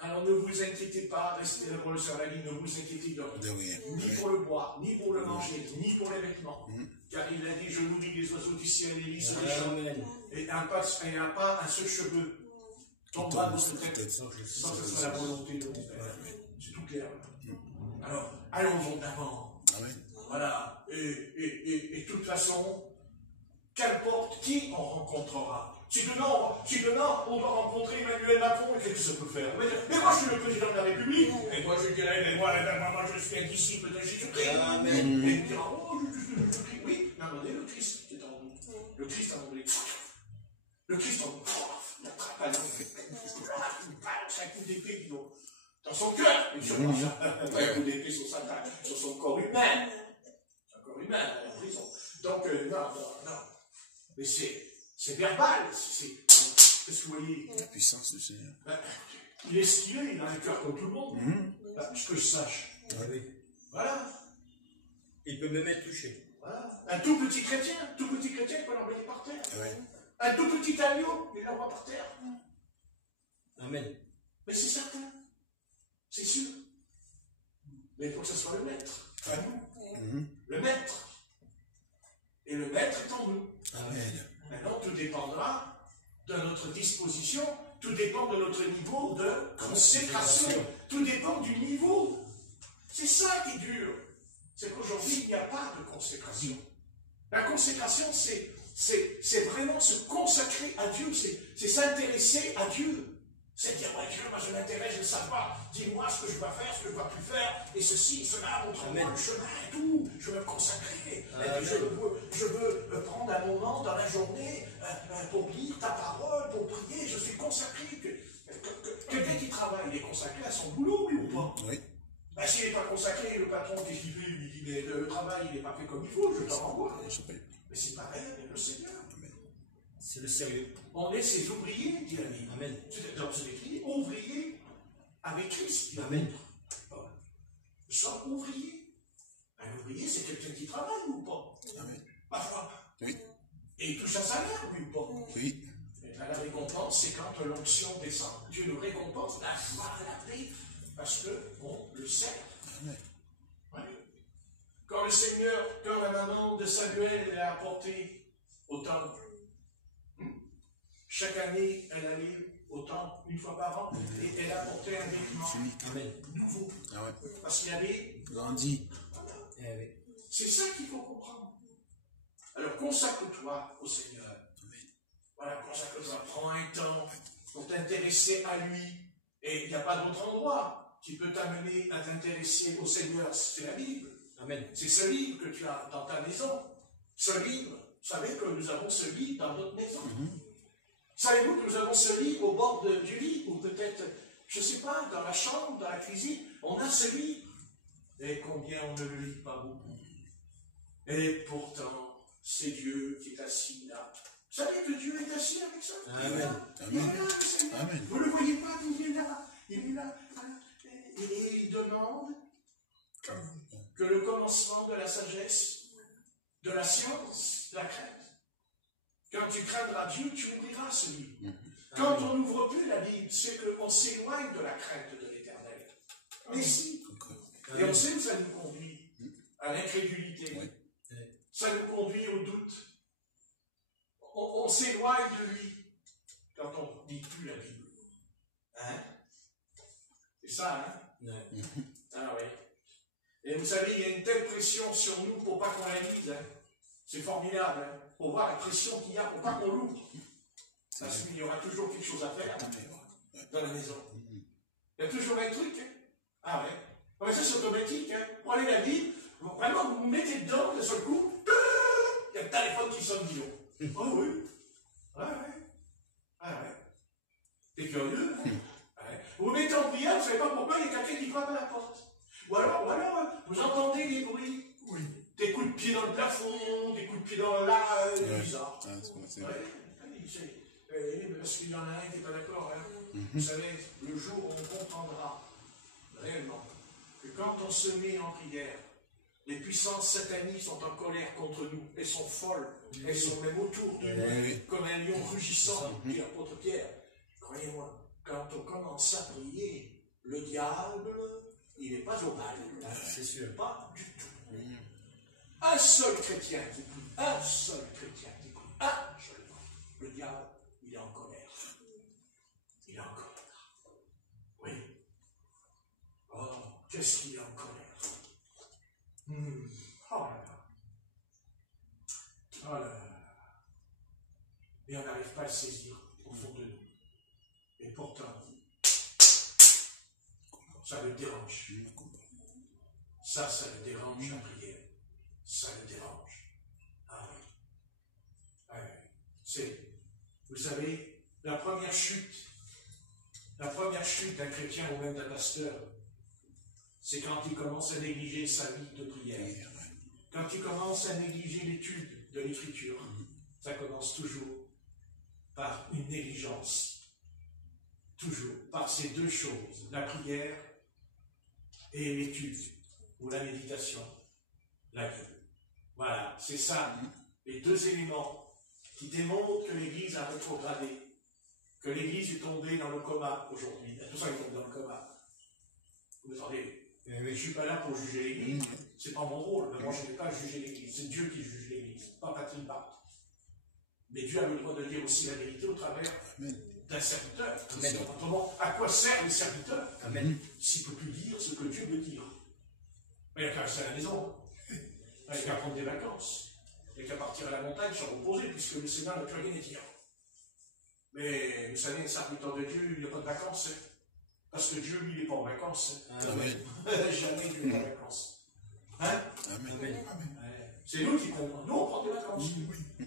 Alors ne vous inquiétez pas, restez heureux sur la ligne, ne vous inquiétez de rien. Ni pour le boire, ni pour le manger, ni pour les vêtements. Car il a dit, je nourris les oiseaux du ciel et les lys des champs. Et il n'y a pas un seul cheveu tombera dans cette tête sans que ce soit la volonté de mon Père. C'est tout clair. Alors, allons donc d'avant. Voilà. Et de toute façon, qu'importe qui on rencontrera. Si demain, on doit rencontrer Emmanuel Macron, qu'est-ce que ça peut faire? Mais moi, je suis le président de la République. Et moi, je dirais, mais moi, je suis un disciple de Jésus-Christ. Et il me dira, oh, je suis le Christ. Oui, mais attendez, le Christ qui est en nous. Le Christ en nous. Le Christ en nous. Il attrape à nous. Il balance un coup d'épée dans son cœur. Et sûrement, pas un coup d'épée sur son corps humain. Un corps humain, en prison. Donc, non. Mais c'est verbal. Qu'est-ce que vous voyez? La puissance du Seigneur. Il est ce qu'il est, il a un cœur comme tout le monde. Que je sache. Voilà. Il peut même être touché. Voilà. Un tout petit chrétien, il peut l'envoyer par terre. Un tout petit agneau, il l'envoie par terre. Amen. Mais c'est certain. C'est sûr. Mais il faut que ce soit le maître. À nous. Le maître. Et le maître est en nous. Amen. Maintenant, tout dépendra de notre disposition, tout dépend de notre niveau de consécration. Tout dépend du niveau. C'est ça qui est dur. C'est qu'aujourd'hui, il n'y a pas de consécration. La consécration, c'est vraiment se consacrer à Dieu, c'est s'intéresser à Dieu. C'est dire, ouais, Dieu, moi je m'intéresse, je ne sais pas, dis-moi ce que je dois faire, ce que je ne dois plus faire, et ceci, cela, montre-moi le chemin et tout. Je veux me consacrer. Je veux prendre un moment dans la journée pour lire ta parole, pour prier, je suis consacré. Quelqu'un qui travaille, il est consacré à son boulot, oui ou pas? Oui. Ben, s'il n'est pas consacré, le patron, qu'est-ce qu'il fait? Il lui dit, mais le travail, il n'est pas fait comme il faut, je t'en renvoie. Mais c'est pareil avec le Seigneur. C'est le sérieux. On est ses ouvriers, dit la Bible. Amen. C'est écrit, ouvriers avec Christ. Amen. Nous sommes ouvriers. Un ouvrier, c'est quelqu'un qui travaille ou pas? Amen. Parfois. Oui. Et il touche un salaire, oui ou pas? Oui. Et la récompense, c'est quand l'onction descend. Dieu nous récompense la joie de la paix, parce qu'on le sert. Amen. Oui. Quand le Seigneur, quand la maman de Samuel l'a apporté au temple, chaque année, elle allait au temple une fois par an et elle apportait un vêtement nouveau. Parce qu'il y avait grandi. C'est ça qu'il faut comprendre. Alors consacre-toi au Seigneur. Voilà, consacre-toi. Prends un temps pour t'intéresser à lui. Et il n'y a pas d'autre endroit qui peut t'amener à t'intéresser au Seigneur. C'est la Bible. Amen. C'est ce livre que tu as dans ta maison. Ce livre, vous savez que nous avons ce livre dans notre maison. Savez-vous que nous avons ce lit au bord du lit, ou peut-être, je ne sais pas, dans la chambre, dans la cuisine, on a ce lit. Et combien on ne le lit pas beaucoup. Et pourtant, c'est Dieu qui est assis là. Vous savez que Dieu est assis avec ça? Amen. Il est là, le Seigneur. Amen. Vous ne le voyez pas, il est là. Il est là. Voilà. Et il demande que le commencement de la sagesse, de la science, de la crainte. Quand tu craindras Dieu, tu ouvriras ce livre. Quand on n'ouvre plus la Bible, c'est qu'on s'éloigne de la crainte de l'Éternel. Mais si. Et on sait où ça nous conduit. À l'incrédulité. Oui. Ça nous conduit au doute. On s'éloigne de lui quand on ne lit plus la Bible. Hein? C'est ça, hein? Ouais. Ah oui. Et vous savez, il y a une telle pression sur nous pour pas qu'on la lise. Hein? C'est formidable. Hein? Pour voir la pression qu'il y a pour pas qu'on l'ouvre. Parce qu'il y aura toujours quelque chose à faire dans la maison. Il y a toujours un truc. Hein? Ah ouais. Ouais, ça c'est automatique. Hein? Prenez la Bible, vraiment vous vous mettez dedans, d'un seul coup, il y a le téléphone qui sonne, disons. Oh oui. Ah ouais. Ah ouais. T'es curieux, hein? Ouais. Vous vous mettez en prière, vous ne savez pas pourquoi, il y a quelqu'un qui frappe à la porte. Ou alors, vous entendez des bruits. Oui. Des coups de pied dans le plafond, des coups de pied dans là, bizarre. C'est Ouais. Parce qu'il y en a un qui n'est pas d'accord. Hein. Vous savez, le jour où on comprendra réellement que quand on se met en prière, les puissances sataniques sont en colère contre nous. Elles sont folles. Elles sont même autour de nous, comme un lion rugissant, dit l'apôtre Pierre. Croyez-moi, quand on commence à prier, le diable, il n'est pas au mal. C'est sûr. Pas du tout. Un seul chrétien qui prie, un seul chrétien qui prie, un seul. Le diable, il est en colère. Il est en colère. Oui. Oh, qu'est-ce qu'il est en colère. Oh là là. Oh là là. Et on n'arrive pas à le saisir au fond de nous. Et pourtant, ça le dérange. Ça le dérange, la prière. Ça le dérange. Ah oui. Ah oui. C'est, vous savez, la première chute d'un chrétien ou même d'un pasteur, c'est quand il commence à négliger sa vie de prière. Quand il commence à négliger l'étude de l'écriture, ça commence toujours par une négligence. Toujours par ces deux choses, la prière et l'étude ou la méditation, la Bible. Voilà, c'est ça, les deux éléments qui démontrent que l'Église a rétrogradé, que l'Église est tombée dans le coma aujourd'hui. Tout ça est tombé dans le coma. Vous entendez? Mais je ne suis pas là pour juger l'Église, c'est pas mon rôle. Moi, je ne vais pas juger l'Église, c'est Dieu qui juge l'Église, pas Patrick Barthes. Mais Dieu a le droit de dire aussi la vérité au travers d'un serviteur. Autrement, à quoi sert le serviteur s'il ne peut plus dire ce que Dieu veut dire? Il n'y a qu'à rester à la maison. Il n'y a qu'à prendre des vacances. Il n'y a qu'à partir à la montagne, se reposer, puisque le Seigneur n'a plus rien à dire. Mais vous savez, un serviteur de Dieu, il n'y a pas de vacances. Parce que Dieu, lui, il n'est pas en vacances. Jamais Dieu n'est en vacances. Hein? Amen. C'est nous qui prenons. Nous, on prend des vacances.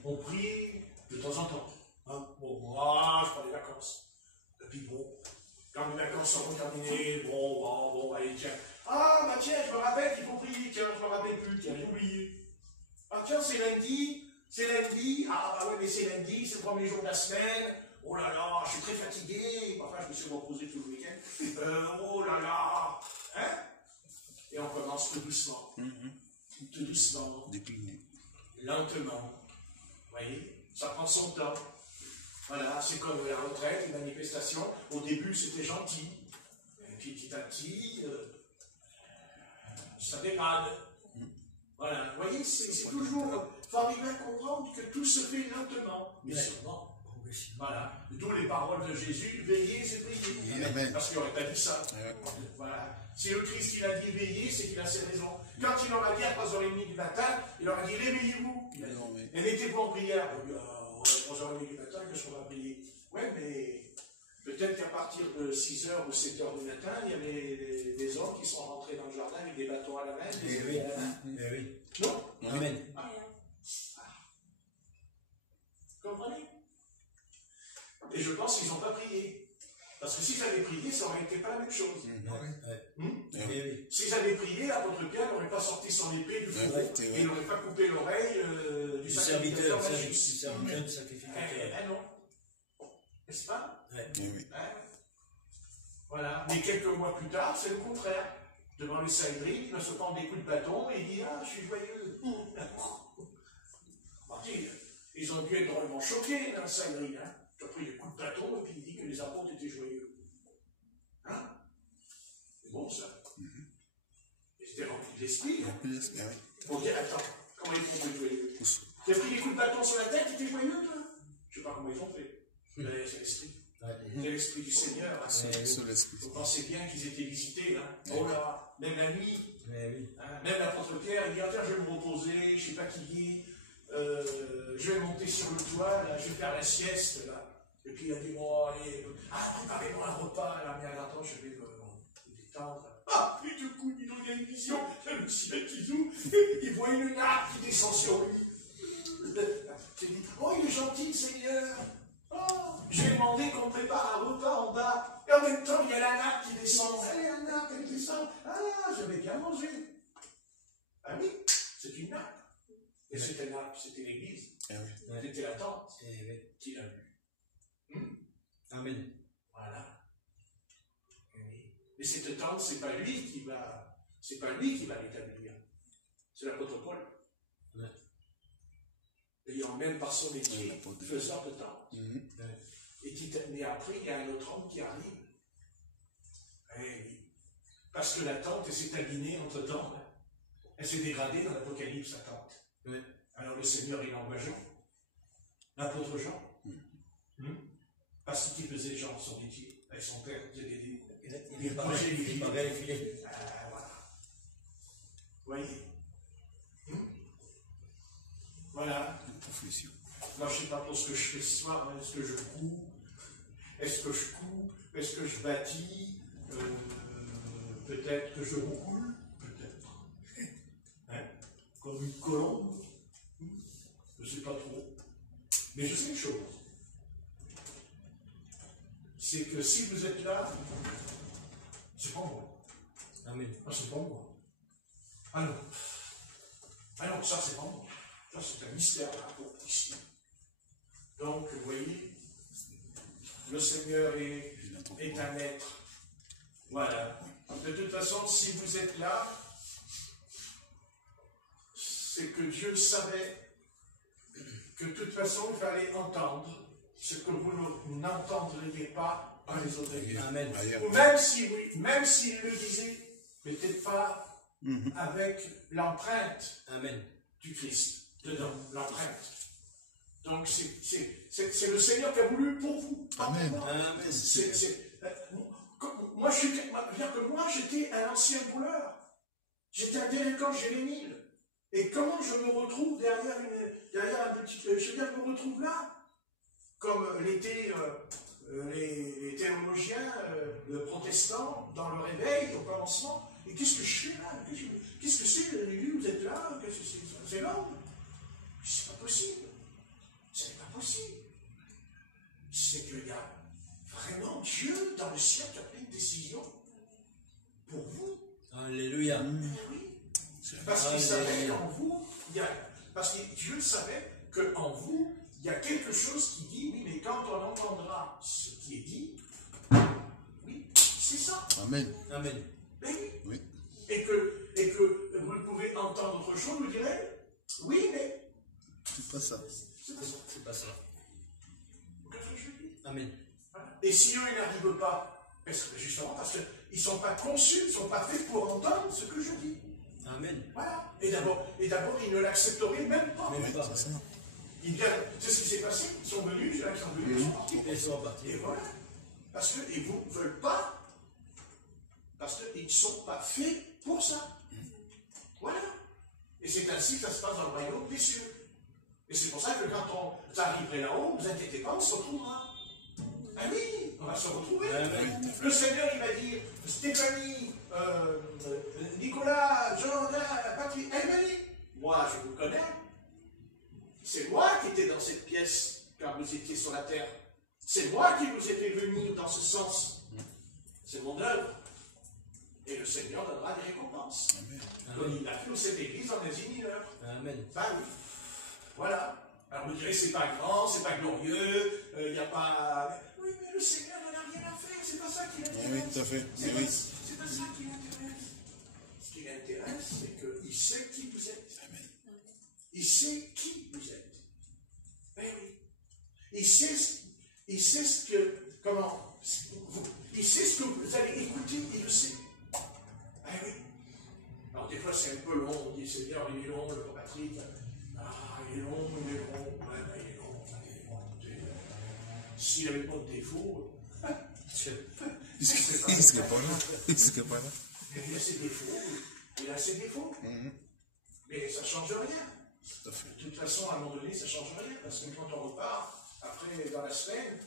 On prie de temps en temps. Hein? Bon, moi, je prends des vacances. Et puis bon, quand les vacances seront terminées, bon, allez, tiens. Ah, bah tiens, je me rappelle qu'il faut prier. Tiens, je me rappelle plus. Tiens, j'ai oublié. Ah, tiens, c'est lundi. Ah, bah ouais, mais c'est lundi, c'est le premier jour de la semaine. Oh là là, je suis très fatigué. Enfin, je me suis reposé tout le week-end. Oh là là. Hein? Et on commence tout doucement. Tout doucement. Décliné. Lentement. Vous voyez? Ça prend son temps. Voilà, c'est comme la retraite, une manifestation. Au début, c'était gentil. Et puis, petit à petit, ça dégrade. Voilà. Vous voyez, c'est toujours... Il faut arriver à comprendre que tout se fait lentement, mais sûrement. Voilà. D'où les paroles de Jésus, veillez et priez. Amen. Parce qu'il n'aurait pas dit ça. Voilà. Si le Christ il a dit veillez, c'est qu'il a ses raisons. Quand il aura dit à 3h30 du matin, il aura dit réveillez-vous. Et mettez-vous en prière. À 3h30 du matin, qu'est-ce qu'on va prier? Oui, mais peut-être qu'à partir de 6h ou 7h du matin, il y avait des hommes qui sont rentrés dans le jardin avec des bâtons à la main, des épées à la main. Non? Amen. Comprenez? Et je pense qu'ils n'ont pas prié. Parce que s'ils avaient prié, ça n'aurait été pas la même chose. Oui. S'ils avaient prié, l'apôtre Pierre n'aurait pas sorti son épée du fourreau et il n'aurait pas coupé l'oreille du serviteur, sacrificateur du magique. serviteur, du sacrificateur. Non. N'est-ce pas? Oui. Voilà. Mais quelques mois plus tard, c'est le contraire. Devant le Sanhédrin, il va se prendre des coups de bâton et il dit: ah, je suis joyeux. Ils ont dû être drôlement choqués dans le Sanhédrin. Hein. Ils ont pris des coups de bâton et puis il dit que les apôtres étaient joyeux. Hein? C'est bon ça. Ils étaient remplis de l'esprit. Hein. On dit: attends, comment ils font pour être joyeux? Tu as pris des coups de bâton sur la tête, tu étais joyeux toi? Je ne sais pas comment ils ont fait. C'est l'esprit. C'est l'esprit du Seigneur. Hein. Vous pensez bien qu'ils étaient visités. Hein. Oh là, même la nuit. Hein. Même l'apôtre Pierre, il dit: tiens, je vais me reposer, je ne sais pas qui dit. Je vais monter sur le toit, là, je vais faire la sieste. Là. Et puis il a dit: bon, allez, préparez-moi un repas. Là, mais attends, je vais me détendre. Ah, puis du coup, il y a une vision, il y a le ciel qui s'ouvre, il voit une nappe qui descend sur lui. Il dit: oh, il est gentil, le Seigneur. Oh, je vais demander qu'on prépare un repas en bas. Et en même temps, il y a la nappe qui descend. Allez, la nappe, elle descend. Ah, je vais bien manger. Ah oui, c'est une nappe. Et c'était la nappe, c'était l'église. C'était la tente qu'il a vue. Amen. Voilà. Mais cette tente, c'est pas lui qui va l'établir. C'est l'apôtre Paul. Ayant même par son métier, faiseur de tente. Et après, il y a un autre homme qui arrive. Parce que la tente, elle s'est abîmée entre temps. Elle s'est dégradée dans l'Apocalypse, la tente. Alors le Seigneur, il envoie Jean. L'apôtre Jean. Parce qu'il faisait Jean son métier. Avec son père, il bougeait les filets. Voilà. Vous voyez? Voilà. Moi, je ne sais pas pour ce que je fais ce soir. Est-ce que je couds? Est-ce que je couds? Est-ce que je bâtis? Peut-être que je roule? Peut-être. Hein? Comme une colombe? Je ne sais pas trop. Mais je sais une chose. C'est que si vous êtes là, c'est pas moi. Amen. Ah, c'est pas moi. Ah non. Ah non, ça, c'est pas moi. Ça, c'est un mystère là, pour ici. Donc, vous voyez, le Seigneur est un maître. Voilà. De toute façon, si vous êtes là, c'est que Dieu savait que de toute façon, il fallait entendre ce que vous n'entendriez pas par les autres. Amen. Ou même s'il le disait, peut-être pas avec l'empreinte du Christ dedans, l'empreinte. Donc c'est le Seigneur qui a voulu pour vous. Amen. Moi, j'étais un ancien voleur. J'étais un délinquant juvénile. Et comment je me retrouve derrière un petit... je veux dire, je me retrouve là, comme l'étaient les théologiens protestants dans le réveil, au commencement. Et qu'est-ce que je fais là? Qu'est-ce que c'est? L'église, vous êtes là? C'est l'homme? C'est pas possible. C'est pas possible. C'est qu'il y a vraiment Dieu dans le ciel qui a pris une décision pour vous. Alléluia. Oui. Parce qu'il savait qu'en vous, parce que Dieu savait qu'en vous, il y a quelque chose qui dit, oui, mais quand on entendra ce qui est dit, oui, c'est ça. Amen. Amen. Mais oui. Oui. Et que vous pouvez entendre autre chose, vous direz, oui, mais C'est pas ça. C'est pas ça. Qu'est-ce que je dis? Amen. Voilà. Et si eux, ils n'arrivent pas, justement parce qu'ils ne sont pas conçus, ils ne sont pas faits pour entendre ce que je dis. Amen. Voilà. Et d'abord, ils ne l'accepteraient même pas. Même pas. C'est ça. C'est ce qui s'est passé. Ils sont venus, ils sont venus, ils sont partis. Ils sont partis. Et voilà. Parce qu'ils ne veulent pas. Parce qu'ils ne sont pas faits pour ça. Voilà. Et c'est ainsi que ça se passe dans le royaume des cieux. Et c'est pour ça que quand on arriverait là-haut, ne vous inquiétez pas, on se retrouvera. Ah oui, on va se retrouver. Le Seigneur, il va dire, Stéphanie, Nicolas, Jonathan, Patrick, Emily, moi je vous connais. C'est moi qui étais dans cette pièce quand vous étiez sur la terre. C'est moi qui vous ai fait venir dans ce sens. C'est mon œuvre. Et le Seigneur donnera des récompenses. Comme il a fait cette église en Asie mineure. Amen. Ben oui. Voilà. Alors vous direz, c'est pas grand, c'est pas glorieux, il n'y a pas... Oui, mais le Seigneur n'en a rien à faire, c'est pas ça qui l'intéresse. Oui, tout à fait. C'est Oui. pas ça qui l'intéresse. Ce qui l'intéresse, c'est qu'il sait qui vous êtes. Amen. Il sait qui vous êtes. Ben oui. Il sait ce que... Comment? Il sait ce que vous allez écouter, il le sait. Ben oui. Alors des fois c'est un peu long, on dit Seigneur, il est long, le Père Patrick. Ah, il est long. Ouais, ben, il est long. Écoutez, s'il n'avait pas de défaut, Il serait pas là. Il serait pas là. il a ses défauts. Mais ça ne change rien. Tout à fait. De toute façon, à un moment donné, ça ne change rien. Parce que quand on repart, après, dans la semaine,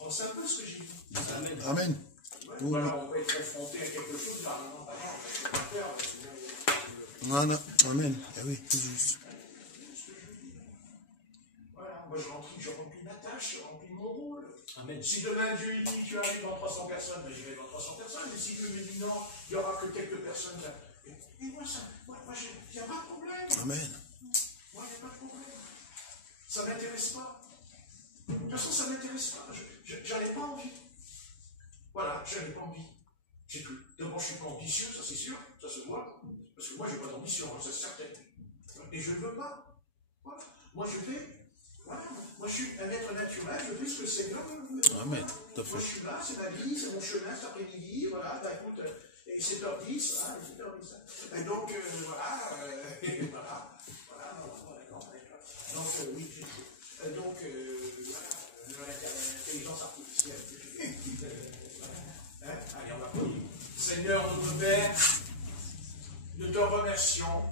on sait un peu ce que j'ai dit. Amen. Amen. Ouais, voilà, on peut être confronté à quelque chose, non, pas grave, je peux pas faire. Voilà. Amen. Eh oui, tout juste. Voilà, moi je remplis ma tâche, je remplis mon rôle. Amen. Si demain Dieu il dit tu arrives devant 300 personnes, ben, j'irai devant 300 personnes. Et si Dieu me dit non, il n'y aura que quelques personnes là. Et moi, il n'y a pas de problème. Amen. Moi, il n'y a pas de problème. Ça ne m'intéresse pas. De toute façon, ça ne m'intéresse pas. J'en ai pas envie. Voilà, j'en ai pas envie. C'est tout. D'abord, je ne suis pas ambitieux, ça c'est sûr, ça se voit. Parce que moi, je n'ai pas d'ambition, hein, c'est certain. Et je ne veux pas. Voilà. Moi, je fais. Voilà. Moi, je suis un être naturel, je fais ce que le Seigneur me dit. Amen. Tout à Moi, je fait. suis là, c'est ma vie, c'est mon chemin cet après-midi. Voilà, ben, écoute, et 7h10, hein, 7h10. Et donc, voilà, voilà, d'accord. Donc, oui, donc, voilà, l'intelligence artificielle. Allez, on va prier. Seigneur, notre Père, nous te remercions